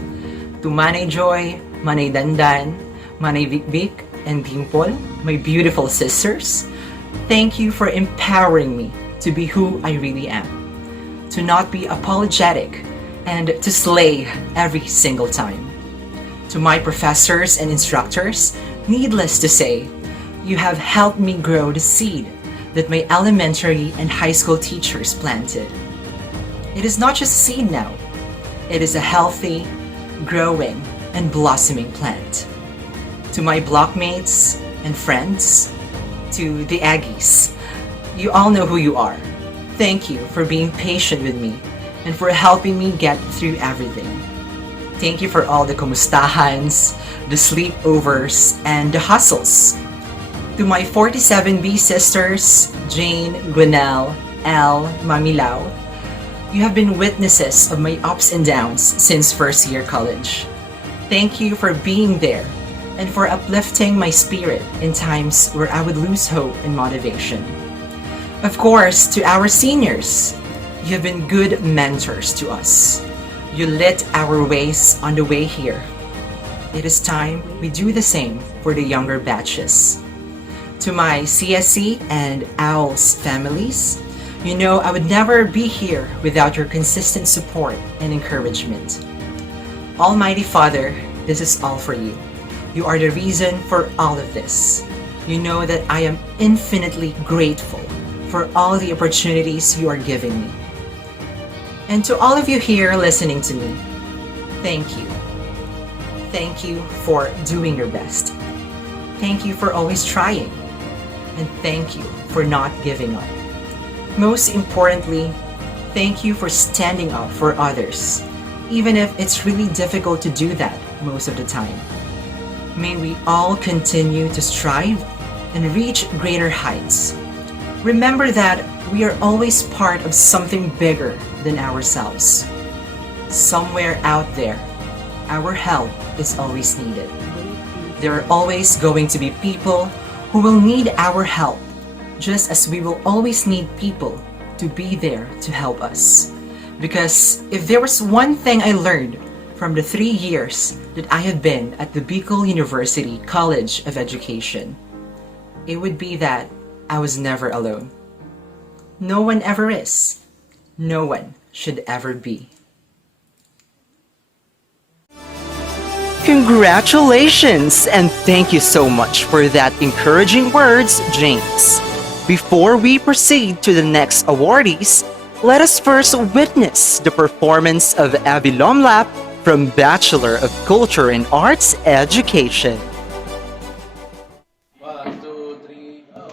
To Manay Joy, Manay Dandan, Manay Vikvik, and Dimple, my beautiful sisters, thank you for empowering me to be who I really am, to not be apologetic, and to slay every single time. To my professors and instructors, needless to say, you have helped me grow the seed that my elementary and high school teachers planted. It is not just seed now. It is a healthy, growing, and blossoming plant. To my blockmates and friends, to the Aggies, you all know who you are. Thank you for being patient with me and for helping me get through everything. Thank you for all the kumustahans, the sleepovers, and the hustles. To my 47B sisters, Jane, Gwenelle, Elle, Mami Lau, you have been witnesses of my ups and downs since first year college. Thank you for being there and for uplifting my spirit in times where I would lose hope and motivation. Of course, to our seniors, you have been good mentors to us. You lit our ways on the way here. It is time we do the same for the younger batches. To my CSC and OWLS families, you know I would never be here without your consistent support and encouragement. Almighty Father, this is all for you. You are the reason for all of this. You know that I am infinitely grateful for all the opportunities you are giving me. And to all of you here listening to me, thank you. Thank you for doing your best. Thank you for always trying. And thank you for not giving up. Most importantly, thank you for standing up for others, even if it's really difficult to do that most of the time. May we all continue to strive and reach greater heights. Remember that we are always part of something bigger than ourselves. Somewhere out there, our help is always needed. There are always going to be people who will need our help, just as we will always need people to be there to help us. Because if there was one thing I learned from the 3 years that I have been at the 𝗕𝗂 University College of Education, it would be that I was never alone. No one ever is. No one should ever be. Congratulations, and thank you so much for that encouraging words, James. Before we proceed to the next awardees, let us first witness the performance of 𝗕𝗂 from Bachelor of Culture and Arts Education. 1, 2, 3, go!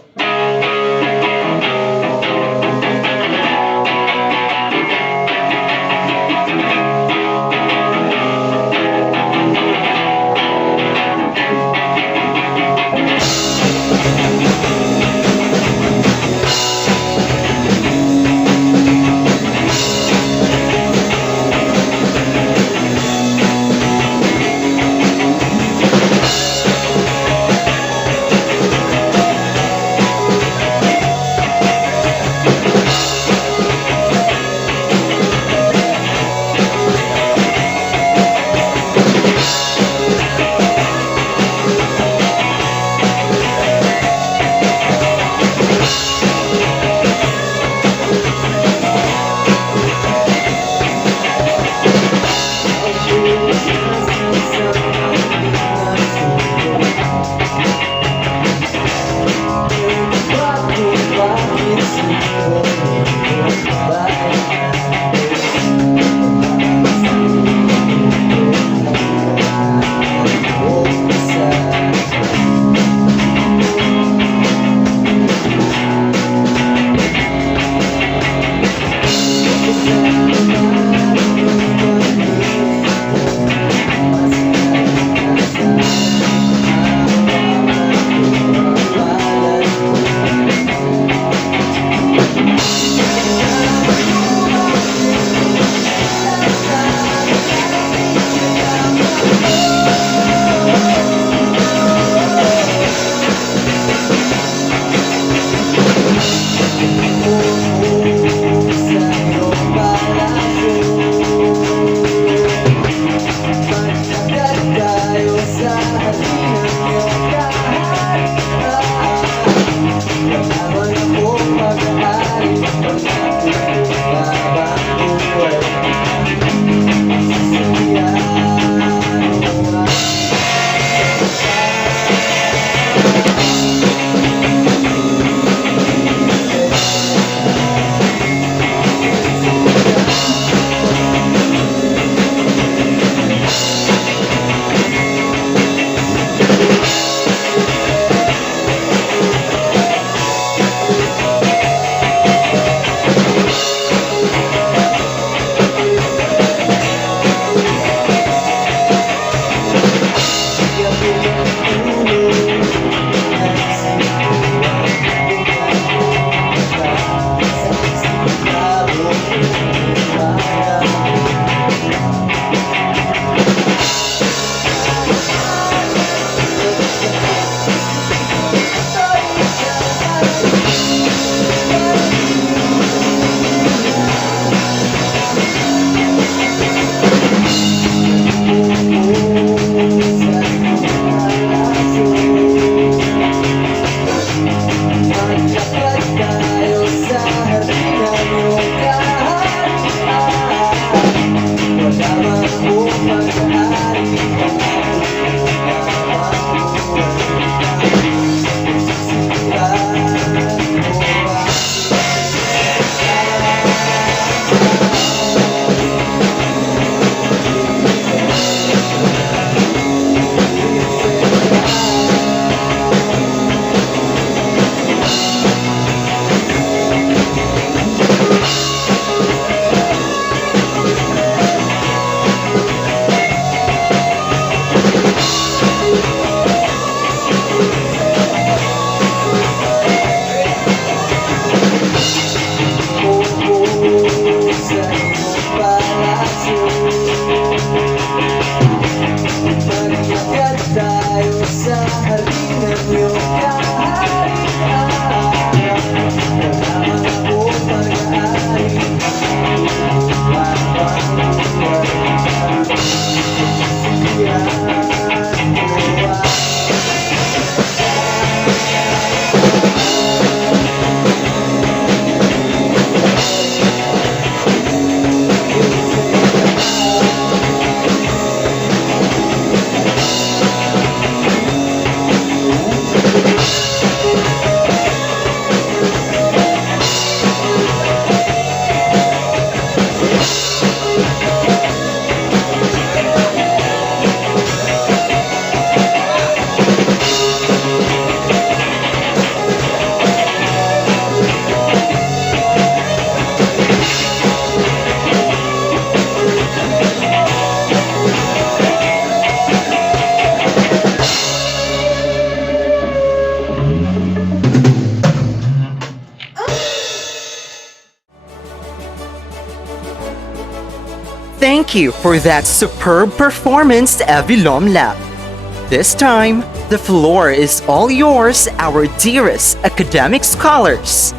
Thank you for that superb performance, 𝗕𝗓𝗏. This time, the floor is all yours, our dearest academic scholars.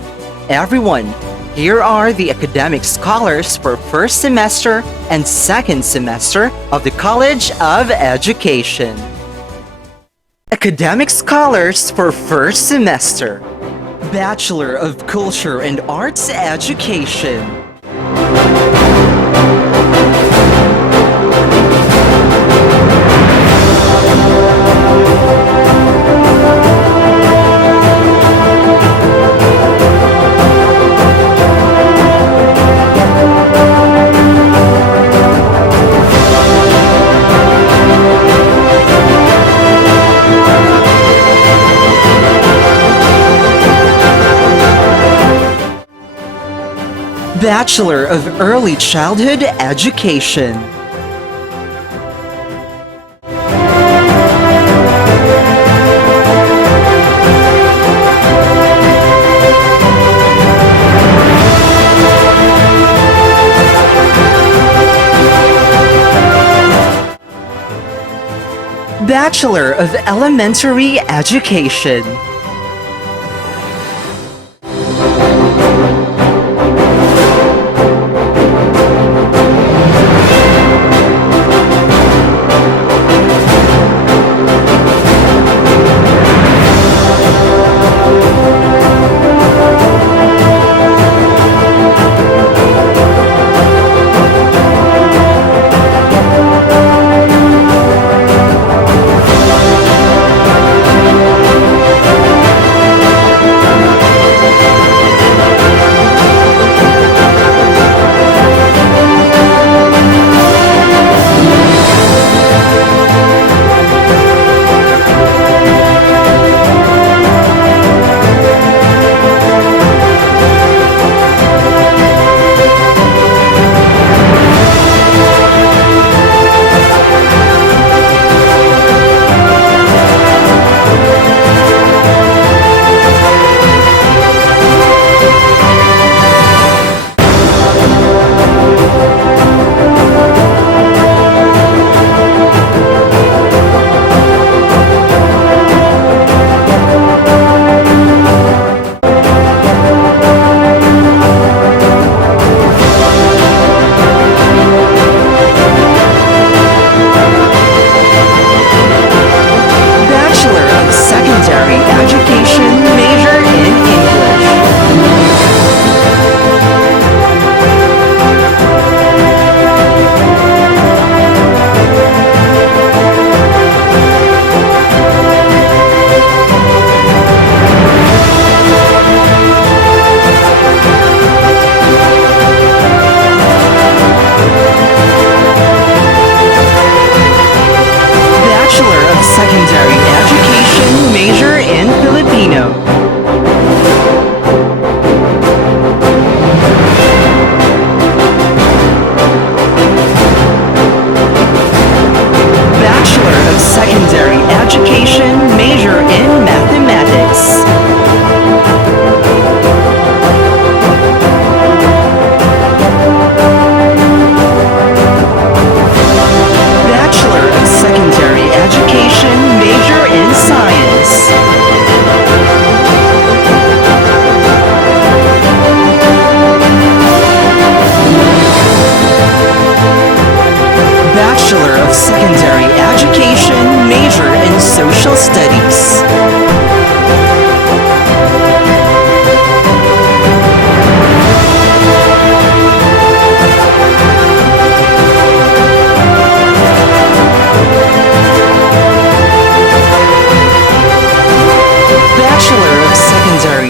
Everyone, here are the academic scholars for first semester and second semester of the College of Education. Academic scholars for first semester. Bachelor of Culture and Arts Education. Bachelor of Early Childhood Education. Bachelor of Elementary Education.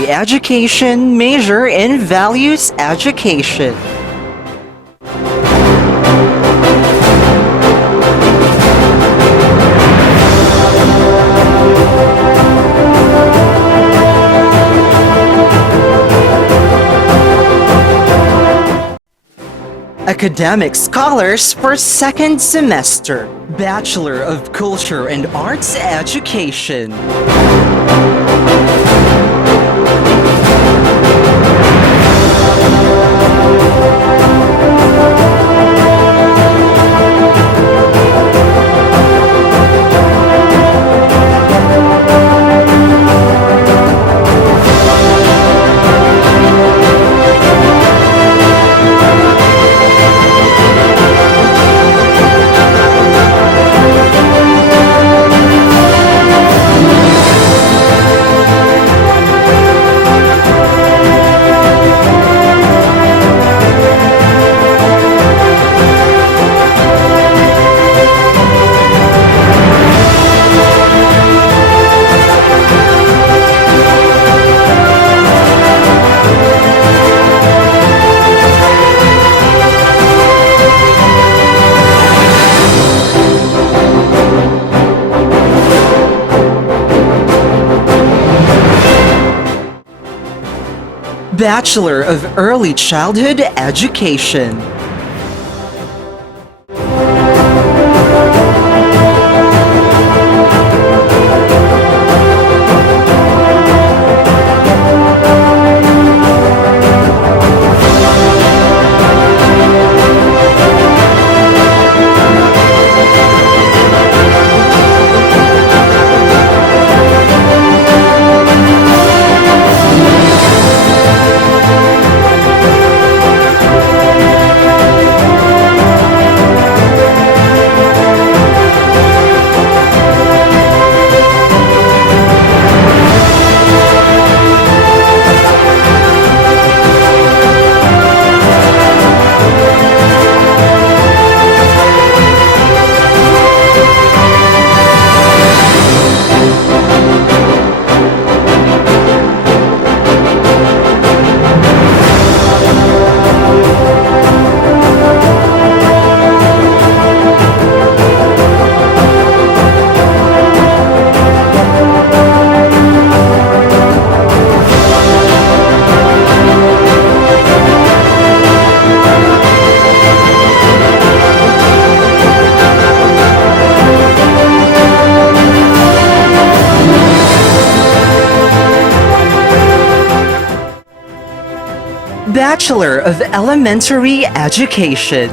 Education, major in Values Education. Academic Scholars for second semester. Bachelor of Culture and Arts Education. Bachelor of Early Childhood Education. Bachelor of Elementary Education.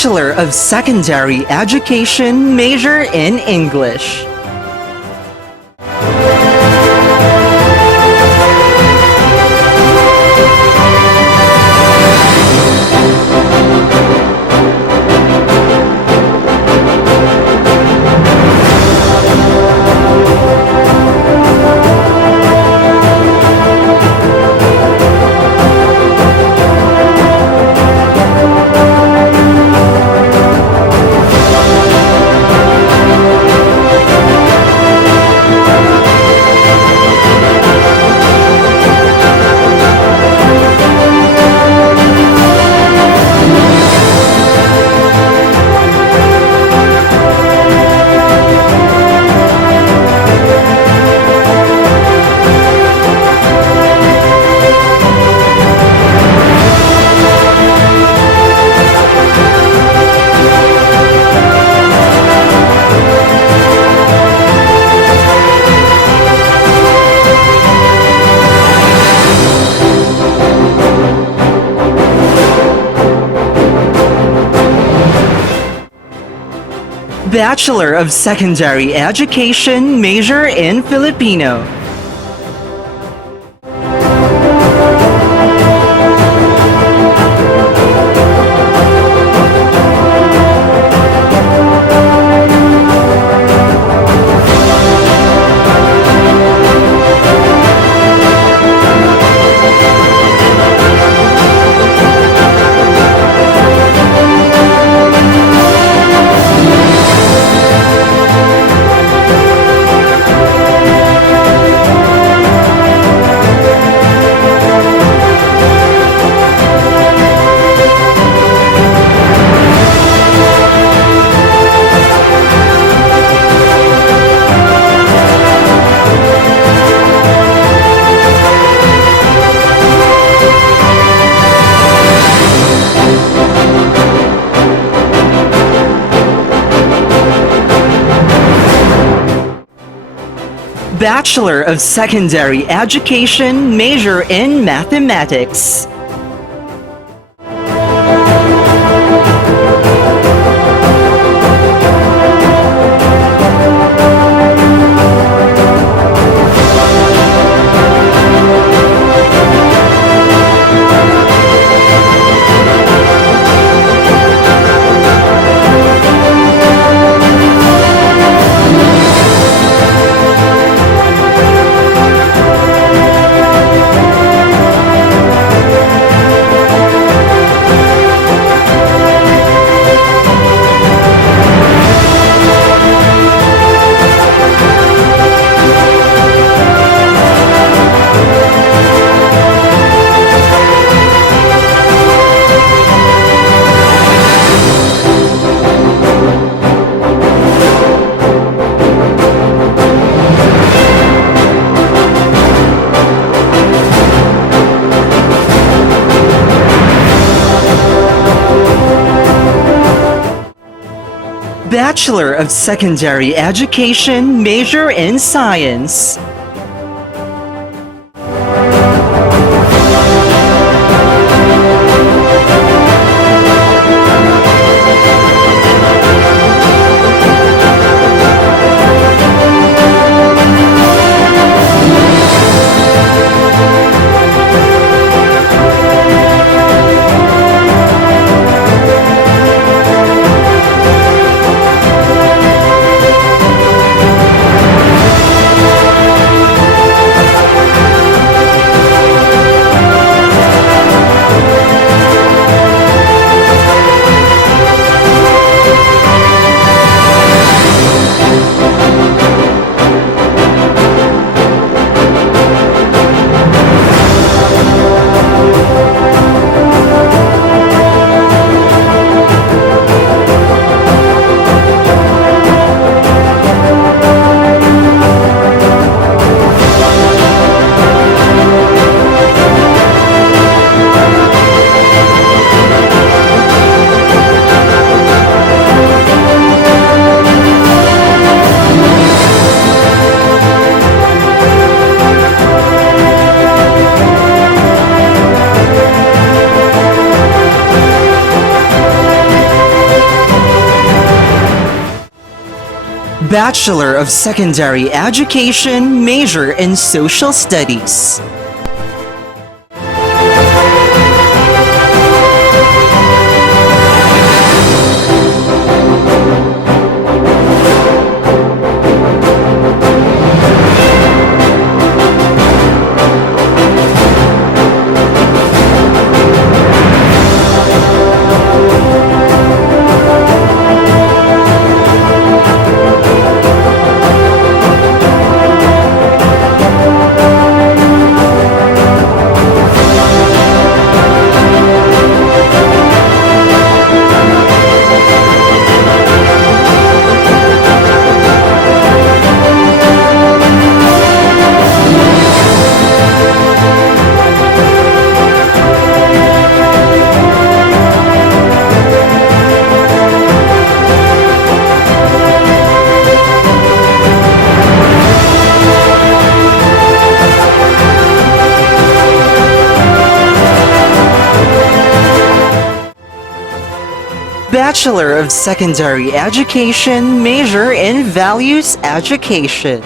Bachelor of Secondary Education, major in English. Bachelor of Secondary Education, major in Filipino. Bachelor of Secondary Education, major in Mathematics. Bachelor of Secondary Education, major in Science. Bachelor of Secondary Education, major in Social Studies. Bachelor of Secondary Education, major in Values Education.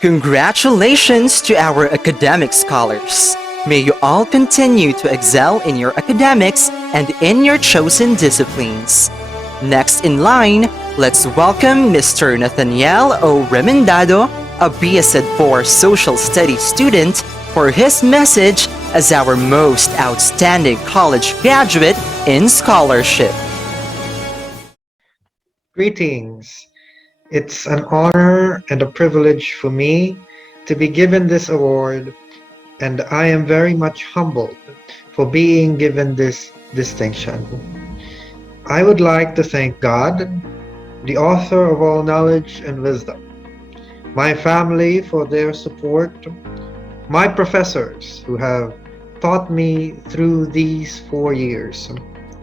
Congratulations to our academic scholars. May you all continue to excel in your academics and in your chosen disciplines. Next in line, let's welcome Mr. Nathaniel O. Remendado, a BSed4 Social Studies student, for his message as our most outstanding college graduate in scholarship. Greetings. It's an honor and a privilege for me to be given this award, and I am very much humbled for being given this distinction. I would like to thank God, the author of all knowledge and wisdom, my family for their support, my professors who have taught me through these 4 years,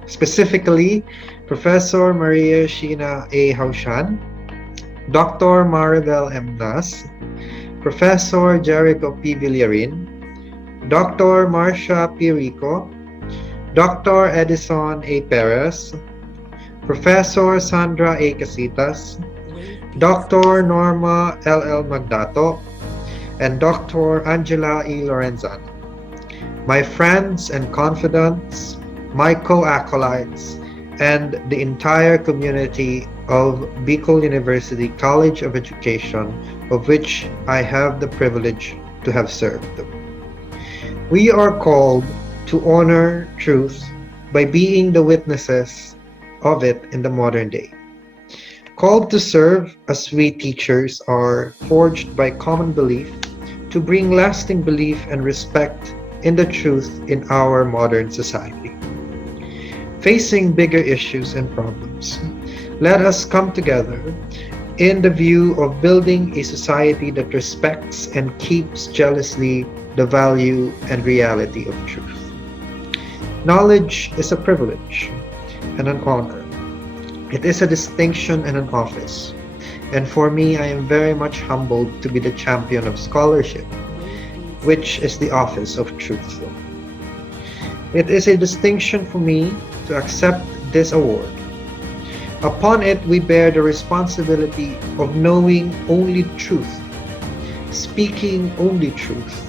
specifically Professor Maria Sheena A. Haushan, Dr. Maribel M. Das, Professor Jericho P. Villarin, Dr. Marcia P. Rico, Dr. Edison A. Perez, Professor Sandra A. Casitas, Dr. Norma L. Magdato, and Dr. Angela E. Lorenzano. My friends and confidants, my co-acolytes, and the entire community of Bicol University College of Education, of which I have the privilege to have served. We are called to honor truth by being the witnesses of it in the modern day. Called to serve as we teachers are forged by common belief to bring lasting belief and respect in the truth in our modern society. Facing bigger issues and problems, let us come together in the view of building a society that respects and keeps jealously the value and reality of truth. Knowledge is a privilege and an honor. It is a distinction and an office. And for me, I am very much humbled to be the champion of scholarship, which is the office of truth. It is a distinction for me to accept this award. Upon it, we bear the responsibility of knowing only truth, speaking only truth,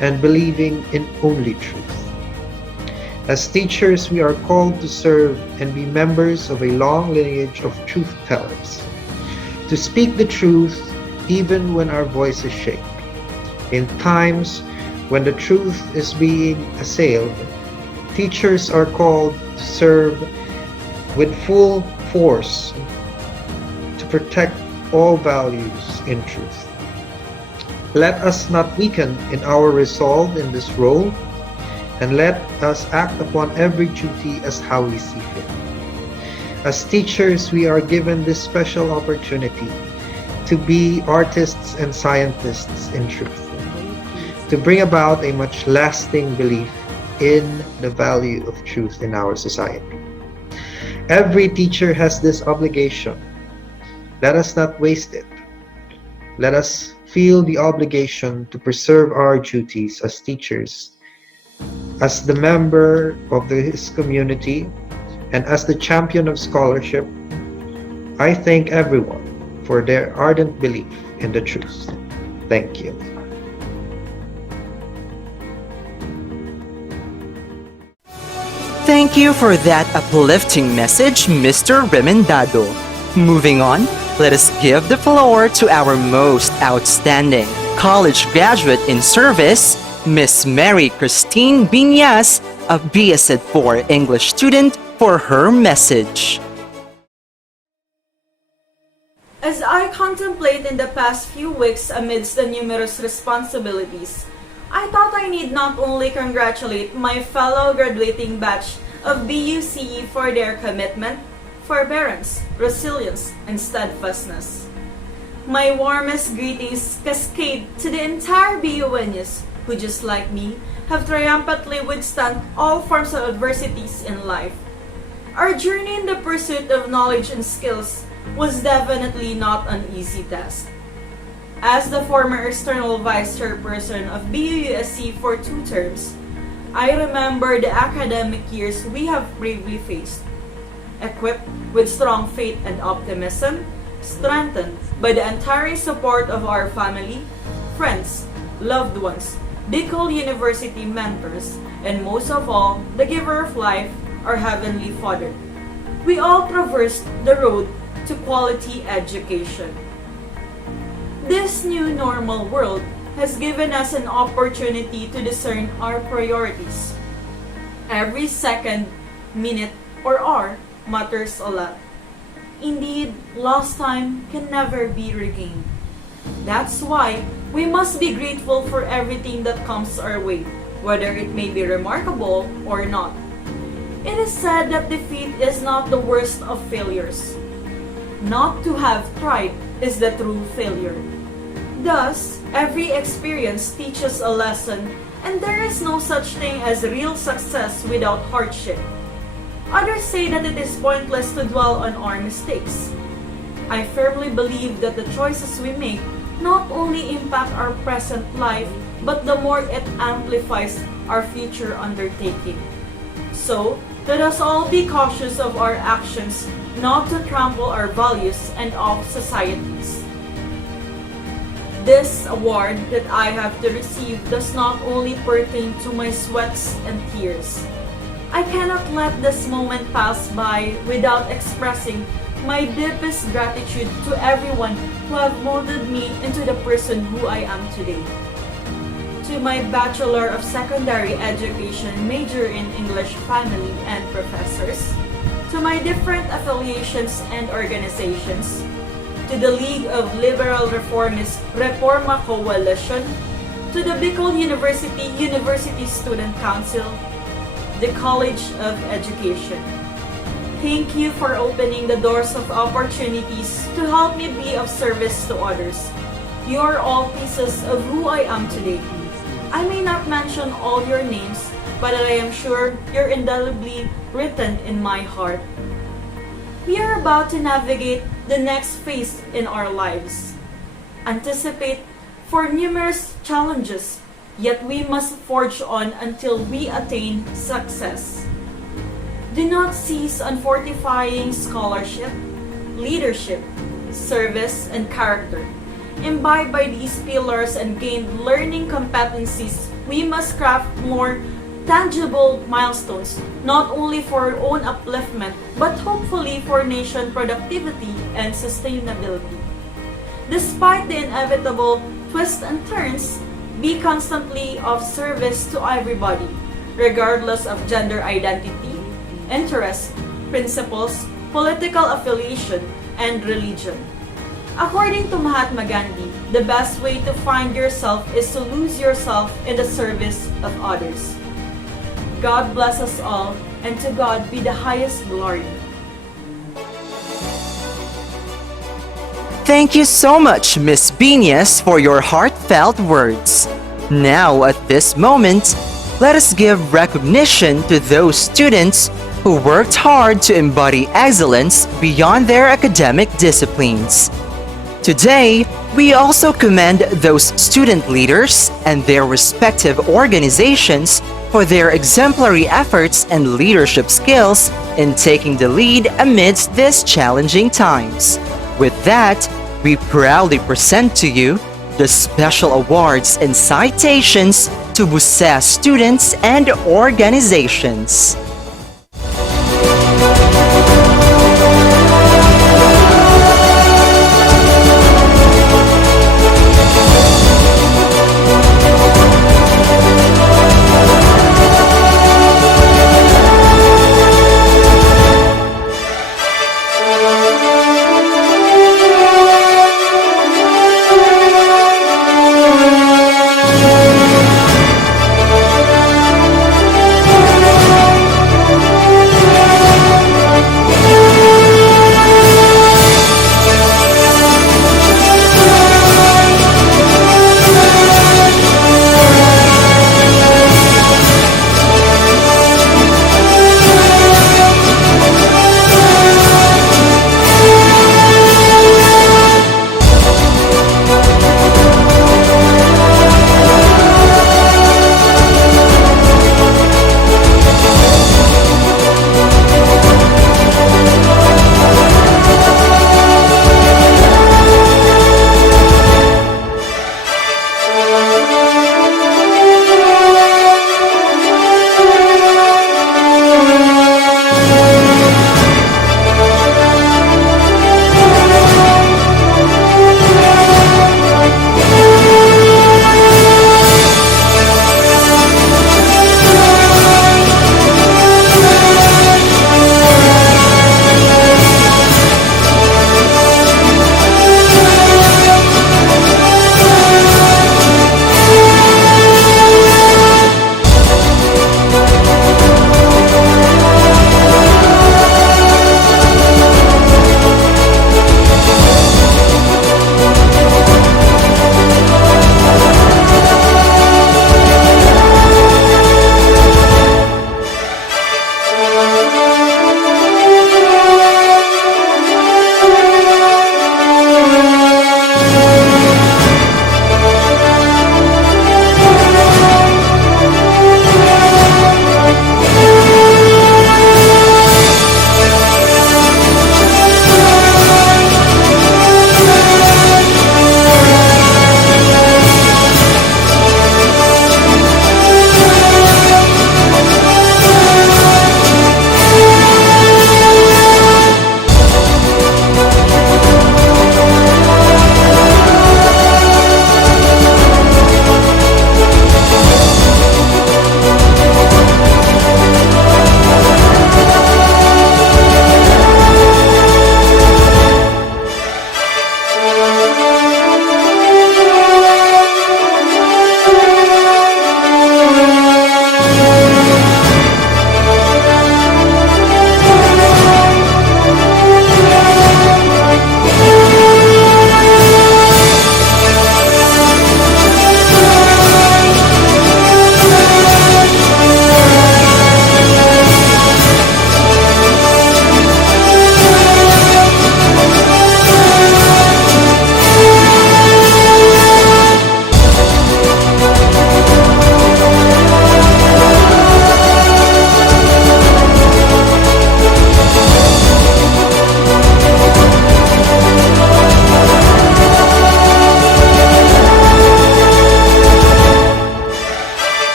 and believing in only truth. As teachers, we are called to serve and be members of a long lineage of truth tellers, to speak the truth even when our voices shake. In times when the truth is being assailed, teachers are called to serve with full force to protect all values in truth. Let us not weaken in our resolve in this role, and let us act upon every duty as how we see fit. As teachers, we are given this special opportunity to be artists and scientists in truth, to bring about a much lasting belief in the value of truth in our society. Every teacher has this obligation. Let us not waste it. Let us feel the obligation to preserve our duties as teachers, as the member of this community, and as the champion of scholarship. I thank everyone for their ardent belief in the truth. Thank you. Thank you for that uplifting message, Mr. Remendado. Moving on, let us give the floor to our most outstanding college graduate in service, Miss Mary Christine Biñas, a BSed4 English student, for her message. As I contemplate in the past few weeks amidst the numerous responsibilities, I thought I need not only congratulate my fellow graduating batch of BUCE for their commitment, forbearance, resilience, and steadfastness. My warmest greetings cascade to the entire BUNians who, just like me, have triumphantly withstood all forms of adversities in life. Our journey in the pursuit of knowledge and skills was definitely not an easy task. As the former external vice chairperson of BUUSC for 2 terms, I remember the academic years we have bravely faced. Equipped with strong faith and optimism, strengthened by the untiring support of our family, friends, loved ones, 𝗕𝗂𝗰 University mentors, and most of all, the giver of life, our Heavenly Father. We all traversed the road to quality education. This new normal world has given us an opportunity to discern our priorities. Every second, minute, or hour matters a lot. Indeed, lost time can never be regained. That's why we must be grateful for everything that comes our way, whether it may be remarkable or not. It is said that defeat is not the worst of failures. Not to have tried is the true failure. Thus, every experience teaches a lesson, and there is no such thing as real success without hardship. Others say that it is pointless to dwell on our mistakes. I firmly believe that the choices we make not only impact our present life, but the more it amplifies our future undertaking. So, let us all be cautious of our actions, not to trample our values and of societies. This award that I have to receive does not only pertain to my sweats and tears. I cannot let this moment pass by without expressing my deepest gratitude to everyone who have molded me into the person who I am today. To my Bachelor of Secondary Education major in English family and professors, to my different affiliations and organizations, to the League of Liberal Reformists Reforma Coalition, to the Bicol University Student Council, the College of Education. Thank you for opening the doors of opportunities to help me be of service to others. You are all pieces of who I am today. I may not mention all your names, but I am sure you're indelibly written in my heart. We are about to navigate the next phase in our lives. Anticipate for numerous challenges, yet we must forge on until we attain success. Do not cease on fortifying scholarship, leadership, service, and character. Imbibed by these pillars and gained learning competencies, we must craft more tangible milestones, not only for our own upliftment, but hopefully for nation productivity and sustainability. Despite the inevitable twists and turns, be constantly of service to everybody, regardless of gender identity, interest, principles, political affiliation, and religion. According to Mahatma Gandhi, the best way to find yourself is to lose yourself in the service of others. God bless us all, and to God be the highest glory. Thank you so much, Miss Biñas, for your heartfelt words. Now, at this moment, let us give recognition to those students who worked hard to embody excellence beyond their academic disciplines. Today, we also commend those student leaders and their respective organizations for their exemplary efforts and leadership skills in taking the lead amidst these challenging times. With that, we proudly present to you the special awards and citations to Buce students and organizations.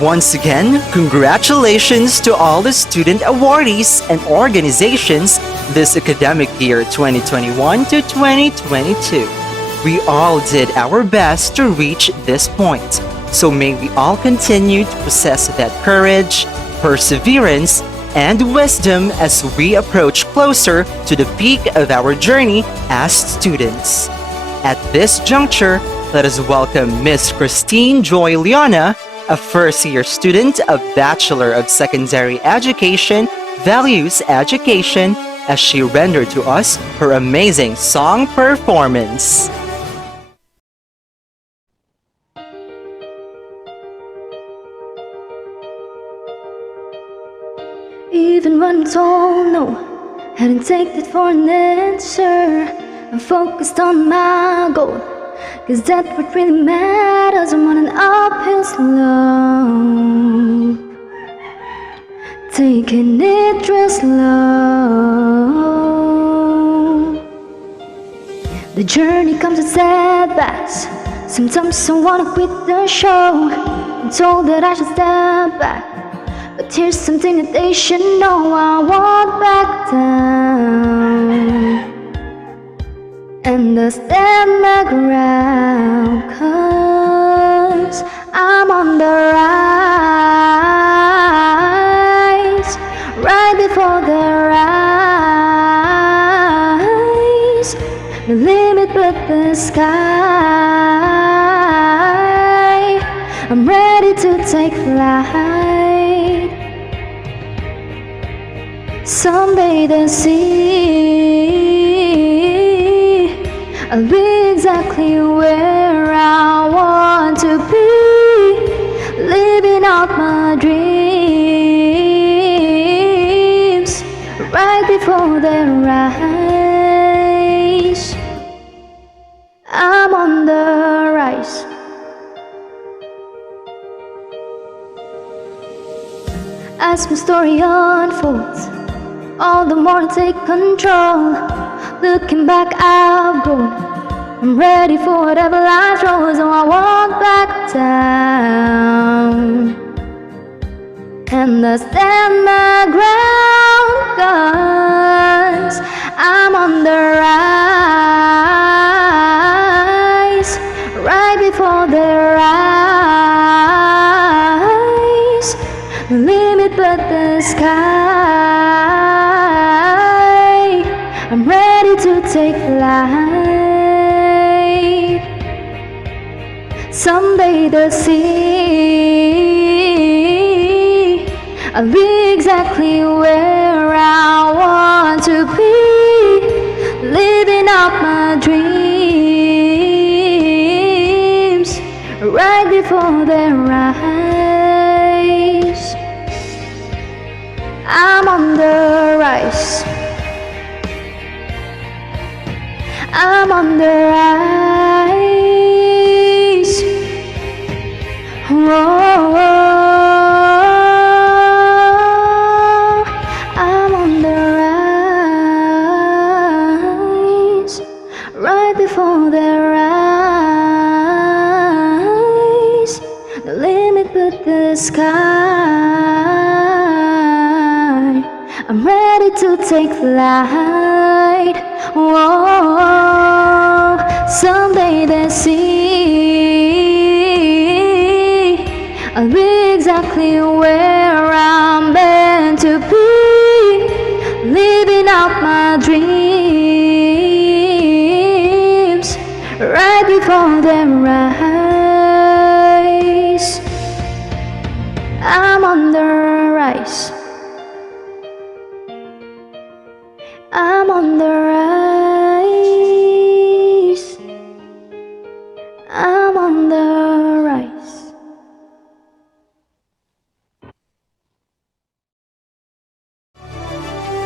Once again, congratulations to all the student awardees and organizations this academic year 2021 to 2022. We all did our best to reach this point, so may we all continue to possess that courage, perseverance, and wisdom as we approach closer to the peak of our journey as students. At this juncture, let us welcome Miss Christine Joy Liana, a first-year student of Bachelor of Secondary Education, Values Education, as she rendered to us her amazing song performance. Even when I'm told no, I didn't take that for an answer. I'm focused on my goal, 'cause that's what really matters. I'm on an uphill slope, taking it real slow. The journey comes with setbacks. Sometimes I wanna quit the show. I'm told that I should step back, but here's something that they should know. I won't back down, and I stand my ground, 'cause I'm on the rise, right before the rise. No limit but the sky. I'm ready to take flight. Someday the sea, I'll be exactly where I want to be, living out my dreams, right before they rise. I'm on the rise. As my story unfolds, all the more I take control. Looking back, I've grown. I'm ready for whatever life throws. So I won't back down, and I stand my ground, 'cause I'm on the rise, right before the rise. No limit but the sky. I'm ready to take flight. Someday the sea, I'll be exactly where I want to be, living out my dreams, right before they rise. I'm on the rise. I'm on the rise. Whoa, I'm on the rise, right before the rise. No limit but the sky. I'm ready to take flight. Whoa, someday the sea, I'll be exactly where I'm meant to be, living out my dreams, right before they rise. I'm on the rise. I'm on the rise. I'm on the rise.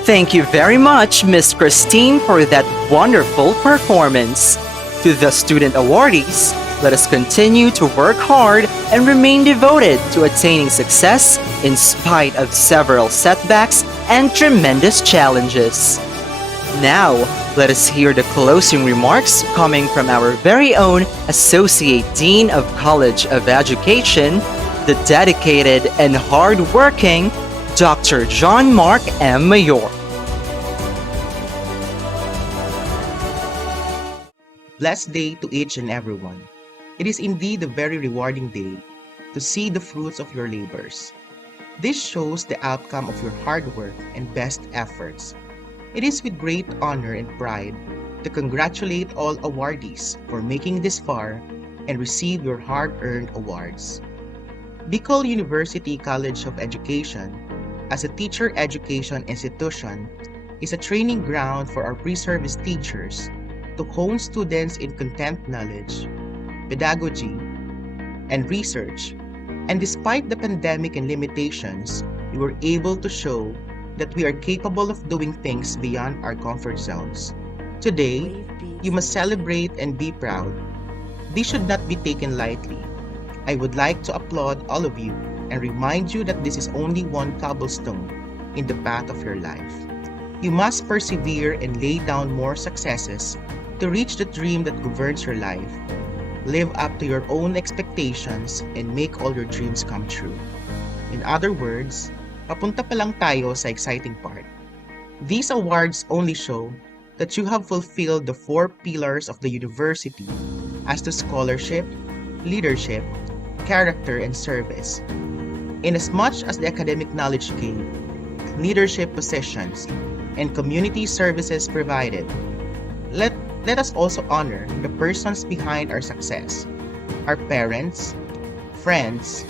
Thank you very much, Miss Christine, for that wonderful performance. To the student awardees, let us continue to work hard and remain devoted to attaining success in spite of several setbacks and tremendous challenges. Now, let us hear the closing remarks coming from our very own Associate Dean of College of Education, the dedicated and hard-working Dr. John Mark M. Mayor. Blessed day to each and everyone. It is indeed a very rewarding day to see the fruits of your labors. This shows the outcome of your hard work and best efforts. It is with great honor and pride to congratulate all awardees for making this far and receive your hard-earned awards. Bicol University College of Education, as a teacher education institution, is a training ground for our pre-service teachers to hone students in content knowledge, pedagogy, and research. And despite the pandemic and limitations, we were able to show that we are capable of doing things beyond our comfort zones. Today, you must celebrate and be proud. This should not be taken lightly. I would like to applaud all of you and remind you that this is only one cobblestone in the path of your life. You must persevere and lay down more successes to reach the dream that governs your life. Live up to your own expectations and make all your dreams come true. In other words, papunta pa lang tayo sa exciting part. These awards only show that you have fulfilled the 4 pillars of the university as to scholarship, leadership, character, and service. Inasmuch as the academic knowledge gained, leadership positions, and community services provided, let us also honor the persons behind our success, our parents, friends,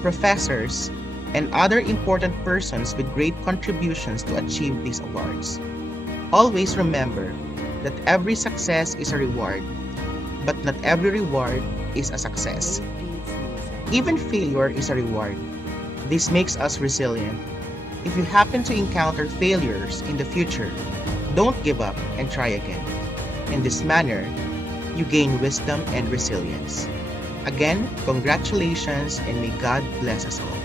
professors, and other important persons with great contributions to achieve these awards. Always remember that every success is a reward, but not every reward is a success. Even failure is a reward. This makes us resilient. If you happen to encounter failures in the future, don't give up and try again. In this manner, you gain wisdom and resilience. Again, congratulations and may God bless us all.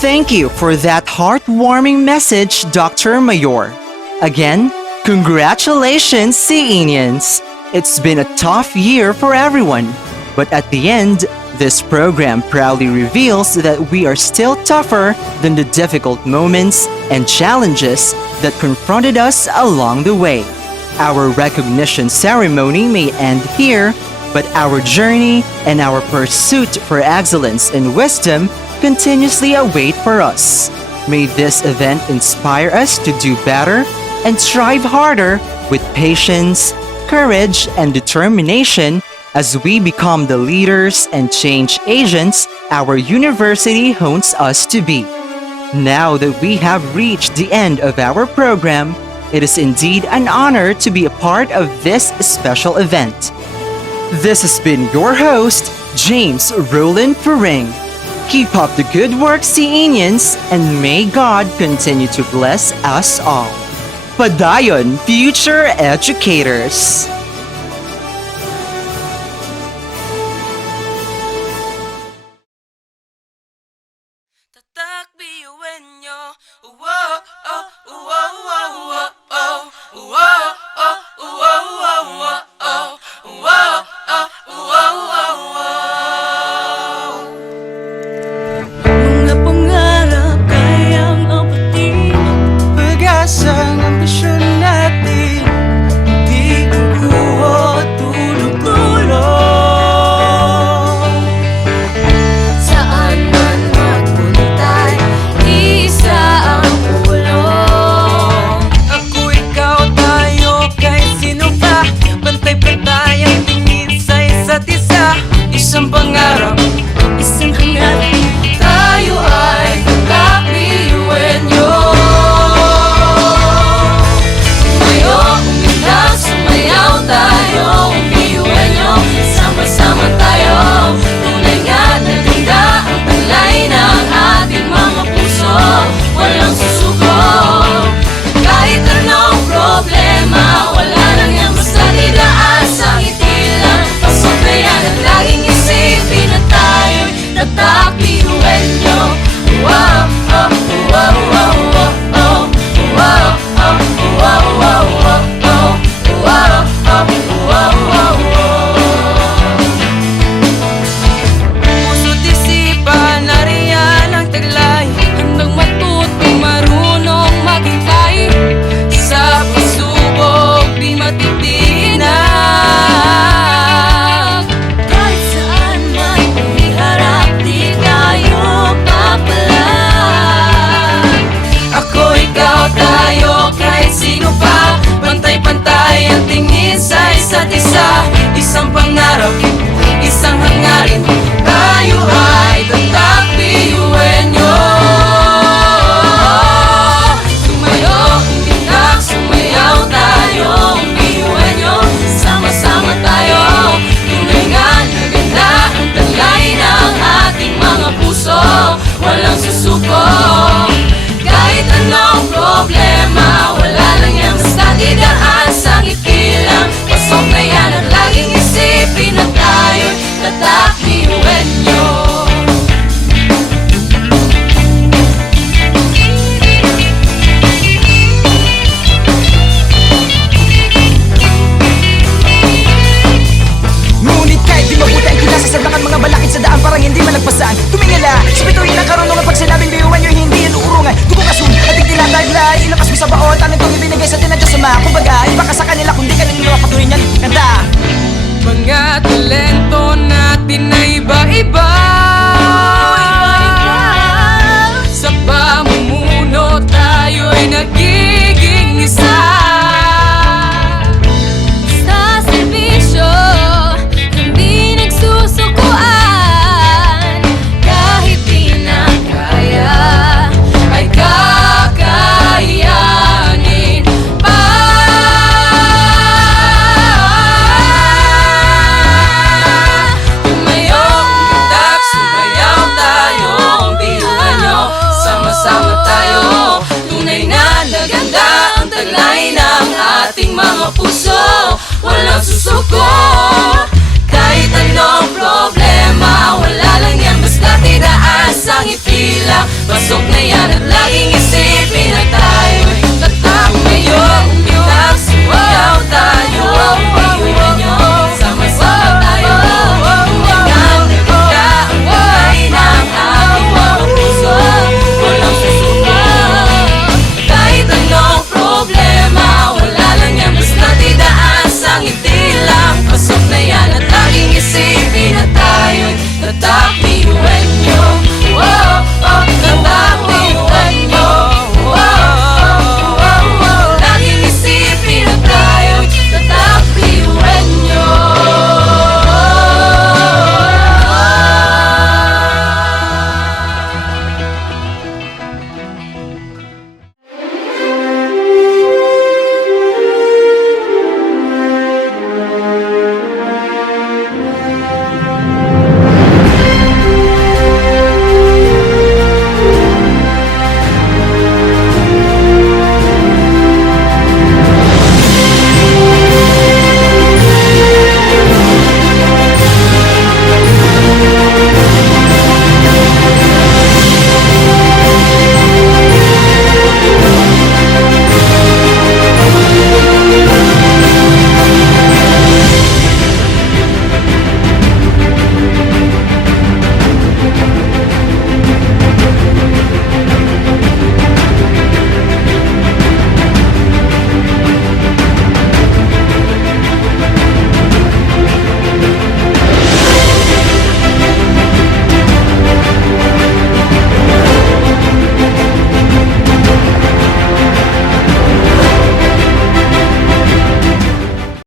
Thank you for that heartwarming message, Dr. Mayor. Again, congratulations, CEnians. It's been a tough year for everyone, but at the end, this program proudly reveals that we are still tougher than the difficult moments and challenges that confronted us along the way. Our recognition ceremony may end here, but our journey and our pursuit for excellence and wisdom continuously await for us. May this event inspire us to do better and strive harder with patience, courage, and determination as we become the leaders and change agents our university hopes us to be. Now that we have reached the end of our program, it is indeed an honor to be a part of this special event. This has been your host, James Roland Perring. Keep up the good work, CEnians, and may God continue to bless us all. Padayon, future educators! Mga pangarap kayang abutin, pag-asang ambisyon natin, di gugulo. rin tayo ay tatak biyuenyo. Tumayo, uminak, sumayaw tayo, biyuenyo, sama-sama tayo. Tunay nga na ganda ang talay ng ating mga puso, walang susuko. Kahit anong problema, wala lang yan basta didaan sa ngiti lang. Pasok na yan at laging isipin na tayo'y tatak biyuenyo. Ngunit kahit di mabuti ang kinasasabakan, mga balakid sa daan parang hindi malagpasan. Tumingala, sa bituin ng karunungan, pag sinabing biyuenyo hindi yan uurungan. Dugo kasun, ating tinataglay, ilakas mo sa baon, talent kong ibinigay sa tinadya sa mga. Kumbaga, iba ka sa kanila kundi ka nila patuloy niyan kanta. Mga talento natin na iba-iba,